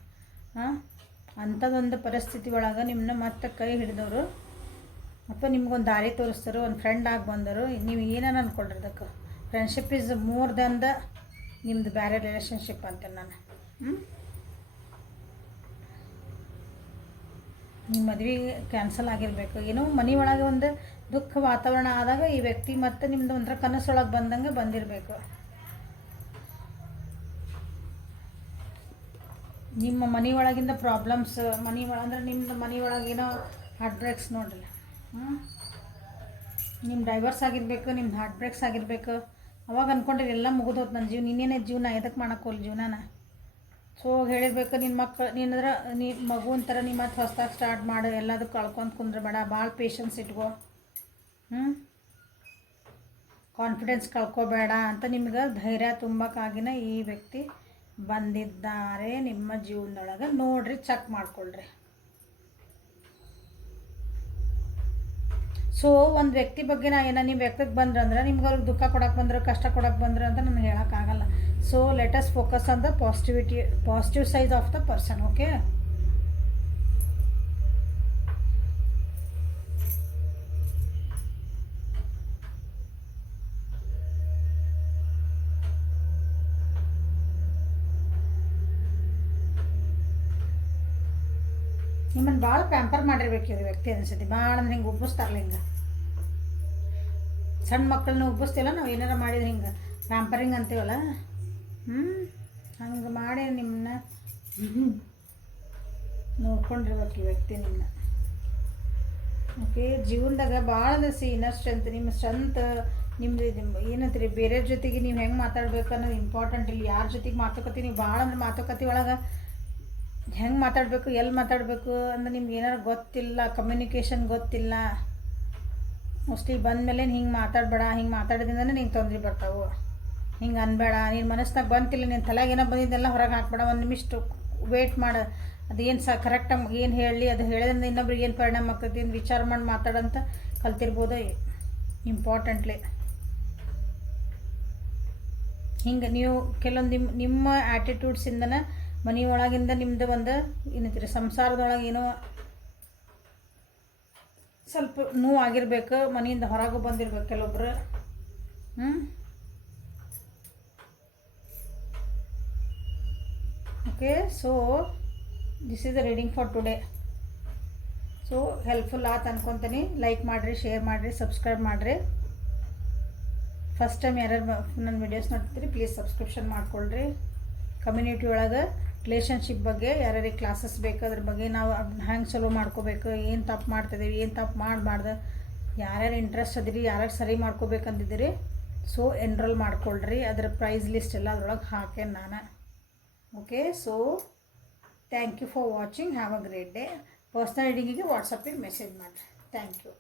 ಅಂಥದ್ದೊಂದು ಪರಿಸ್ಥಿತಿ ಒಳಗೆ ನಿಮ್ಮನ್ನ ಮತ್ತೆ ಕೈ ಹಿಡಿದವರು ಅಥವಾ ನಿಮ್ಗೊಂದು ದಾರಿ ತೋರಿಸ್ತಾರೆ, ಒಂದು ಫ್ರೆಂಡ್ ಆಗಿ ಬಂದರು. ನೀವು ಏನೇನು ಅಂದ್ಕೊಳ್ರಿ ಅದಕ್ಕೆ friendship is more than the ನಿಮ್ಮದು ಬೇರೆ ರಿಲೇಷನ್ಶಿಪ್ ಅಂತೇನೆ ನಾನು. ನಿಮ್ಮ ಮದುವೆ ಕ್ಯಾನ್ಸಲ್ ಆಗಿರಬೇಕು, ಏನೋ ಮನೆ ಒಳಗೆ ಒಂದು ದುಃಖ ವಾತಾವರಣ ಆದಾಗ ಈ ವ್ಯಕ್ತಿ ಮತ್ತು ನಿಮ್ಮದು ಒಂಥರ ಕನಸೊಳಗೆ ಬಂದಂಗೆ ಬಂದಿರಬೇಕು. ನಿಮ್ಮ ಮನೆ ಒಳಗಿಂದ ಪ್ರಾಬ್ಲಮ್ಸ್, ಮನೆ ಒಳಗೆ ನಿಮ್ಮದು ಮನೆ ಒಳಗೇನೋ ಹಾರ್ಟ್ ಬ್ರೇಕ್ಸ್ ನೋಡ್ರಿ. ನಿಮ್ಮ ಡೈವರ್ಸ್ ಆಗಿರಬೇಕು, ನಿಮ್ಮ ಹಾರ್ಟ್ ಬ್ರೇಕ್ಸ್ ಆಗಿರಬೇಕು. ಅವಾಗ ಅಂದ್ಕೊಂಡ್ರೆ ಎಲ್ಲ ಮುಗಿದೋದು ನನ್ನ ಜೀವನ, ಇನ್ನೇನೇ ಜೀವನ ಎದಕ್ಕೆ ಮಾಡೋಕ್ಕೋಲ್ಲ ಜೀವನನ. ಸೊ ಹೇಳಿರ್ಬೇಕು ನಿನ್ನ ಮಕ್ಕಳು ನೀನಂದ್ರೆ ಮಗು ಅಂತಾರೆ ನಿಮ್ಮ ಮತ್ತೆ ಹೊಸ್ದಾಗಿ ಸ್ಟಾರ್ಟ್ ಮಾಡು, ಎಲ್ಲದಕ್ಕೆ ಕಳ್ಕೊಂಡು ಕುಂದ್ರಬೇಡ, ಭಾಳ ಪೇಷನ್ಸ್ ಇಟ್ಕೋ, ಕಾನ್ಫಿಡೆನ್ಸ್ ಕಳ್ಕೊಬೇಡ ಅಂತ ನಿಮ್ಗೆ ಧೈರ್ಯ ತುಂಬಕ್ಕಾಗಿನ ಈ ವ್ಯಕ್ತಿ ಬಂದಿದ್ದಾರೆ ನಿಮ್ಮ ಜೀವನದೊಳಗೆ. ನೋಡ್ರಿ, ಚೆಕ್ ಮಾಡ್ಕೊಳ್ರಿ. ಸೊ ಒಂದು ವ್ಯಕ್ತಿ ಬಗ್ಗೆ ನೀವು ವ್ಯಕ್ತಿಗೆ ಬಂದ್ರೆ ಅಂದ್ರೆ ನಿಮ್ಗೆ ಅವ್ರಿಗೆ ದುಃಖ ಕೊಡೋಕೆ ಬಂದ್ರೆ, ಕಷ್ಟ ಕೊಡೋಕೆ ಬಂದ್ರೆ ಅಂತ ನನಗೆ ಹೇಳೋಕ್ಕಾಗಲ್ಲ. So let us focus on the positive side of the person. Okay, ನಿಮ್ಮನ್ನು ಭಾಳ ಪ್ಯಾಂಪರ್ ಮಾಡಿರ್ಬೇಕು ಇದು ವ್ಯಕ್ತಿ ಅನಿಸುತ್ತೆ. ಭಾಳ ಅಂದ್ರೆ ಹಿಂಗೆ ಉಬ್ಬಿಸ್ತಾರಲ್ಲ, ಹಿಂಗೆ ಸಣ್ಣ ಮಕ್ಕಳನ್ನ ಉಬ್ಬಿಸ್ತಿಲ್ಲ ನಾವು, ಏನಾರ ಮಾಡಿದ್ರೆ ಹಿಂಗೆ ಪ್ಯಾಂಪರಿಂಗ್ ಅಂತೀವಲ್ಲ, ಹಂಗೆ ಮಾಡಿ ನಿಮ್ಮನ್ನ ನೋಡ್ಕೊಂಡಿರ್ಬೇಕು ಈ ವ್ಯಕ್ತಿ ನಿಮ್ಮನ್ನ. ಓಕೆ, ಜೀವನದಾಗ ಭಾಳ ಇನ್ನರ್ ಸ್ಟ್ರೆಂತ್, ನಿಮ್ಮ ಸ್ಟ್ರೆಂತ್ ನಿಮ್ಮದು ಏನಂತೀರಿ, ಬೇರೆಯವ್ರ ಜೊತೆಗೆ ನೀವು ಹೆಂಗೆ ಮಾತಾಡ್ಬೇಕು ಅನ್ನೋದು ಇಂಪಾರ್ಟೆಂಟ್. ಇಲ್ಲಿ ಯಾರ ಜೊತೆಗೆ ಮಾತುಕತೆ ನೀವು ಭಾಳ ಅಂದ್ರೆ ಮಾತುಕತೆ ಒಳಗೆ ಹೆಂಗೆ ಮಾತಾಡಬೇಕು, ಎಲ್ಲಿ ಮಾತಾಡಬೇಕು ಅಂದ್ರೆ ನಿಮ್ಗೆ ಏನಾರು ಗೊತ್ತಿಲ್ಲ, ಕಮ್ಯುನಿಕೇಷನ್ ಗೊತ್ತಿಲ್ಲ. ಮೋಸ್ಟ್ಲಿ ಬಂದಮೇಲೆ ಹಿಂಗೆ ಮಾತಾಡಬೇಡ, ಹಿಂಗೆ ಮಾತಾಡೋದ್ರಿಂದನೇ ನಿಂಗೆ ತೊಂದರೆ ಬರ್ತಾವೆ, ಹಿಂಗೆ ಅನ್ಬೇಡ, ನೀನು ಮನಸ್ಸಿನಾಗ ಬಂತಿಲ್ಲ, ನಿನ್ನ ತಲೆಗೆ ಏನೋ ಬಂದಿದ್ದೆಲ್ಲ ಹೊರಗೆ ಹಾಕ್ಬೇಡ, ಒಂದು ನಿಮಿಷ ವೇಟ್ ಮಾಡು, ಅದೇನು ಕರೆಕ್ಟಾಗಿ ಏನು ಹೇಳಲಿ, ಅದು ಹೇಳೋದ್ರಿಂದ ಇನ್ನೊಬ್ರಿಗೆ ಏನು ಪರಿಣಾಮ ಆಗ್ತೈತಿ ಅಂತ ವಿಚಾರ ಮಾಡಿ ಮಾತಾಡೋಂತ ಕಲ್ತಿರ್ಬೋದು ಇಂಪಾರ್ಟೆಂಟ್ಲಿ. ಹಿಂಗೆ ನೀವು ಕೆಲವೊಂದು ನಿಮ್ಮ ಆ್ಯಟಿಟ್ಯೂಡ್ಸಿಂದನೇ ಮನೆ ಒಳಗಿಂದ ನಿಮ್ಮದು ಒಂದು ಏನಂತೀರಿ ಸಂಸಾರದೊಳಗೆ ಏನೋ ಸ್ವಲ್ಪ ನೋವು ಆಗಿರ್ಬೇಕು, ಮನೆಯಿಂದ ಹೊರಗೂ ಬಂದಿರ್ಬೇಕು ಕೆಲವೊಬ್ರು. Okay, so this is the reading for today. So helpful ಆಯ್ತು ಅನ್ಕೊತೀನಿ. ಲೈಕ್ ಮಾಡಿರಿ, ಶೇರ್ ಮಾಡಿರಿ, ಸಬ್ಸ್ಕ್ರೈಬ್ ಮಾಡಿರಿ. ಫಸ್ಟ್ ಟೈಮ್ ಯಾರ್ಯಾರು ನನ್ನ ವೀಡಿಯೋಸ್ ನೋಡ್ತೀರಿ ಪ್ಲೀಸ್ ಸಬ್ಸ್ಕ್ರಿಪ್ಷನ್ ಮಾಡ್ಕೊಳ್ರಿ. ಕಮ್ಯುನಿಟಿ ಒಳಗೆ ರಿಲೇಷನ್ಶಿಪ್ ಬಗ್ಗೆ ಯಾರ್ಯಾರಿಗೆ ಕ್ಲಾಸಸ್ ಬೇಕು, ಅದ್ರ ಬಗ್ಗೆ ನಾವು ಹೆಂಗೆ ಚಲೋ ಮಾಡ್ಕೋಬೇಕು, ಏನು ತಪ್ಪು ಮಾಡ್ತಿದ್ದೀವಿ, ಏನು ತಪ್ಪು ಮಾಡಬಾರ್ದು, ಯಾರ್ಯಾರು ಇಂಟ್ರೆಸ್ಟ್ ಅದಿರಿ, ಯಾರ್ಯಾರು ಸರಿ ಮಾಡ್ಕೋಬೇಕಂತಿದ್ದೀರಿ ಸೊ ಎನ್ರೋಲ್ ಮಾಡ್ಕೊಳ್ರಿ. ಅದರ ಪ್ರೈಸ್ ಲಿಸ್ಟ್ ಎಲ್ಲ ಅದ್ರೊಳಗೆ ಹಾಕೇನೆ ನಾನು. Okay, so thank you for watching. Have a great day. Personal ರೀಡಿಂಗಿಗೆ ವಾಟ್ಸಪ್ಪಿಗೆ ಮೆಸೇಜ್ ಮಾಡಿರಿ. Thank you.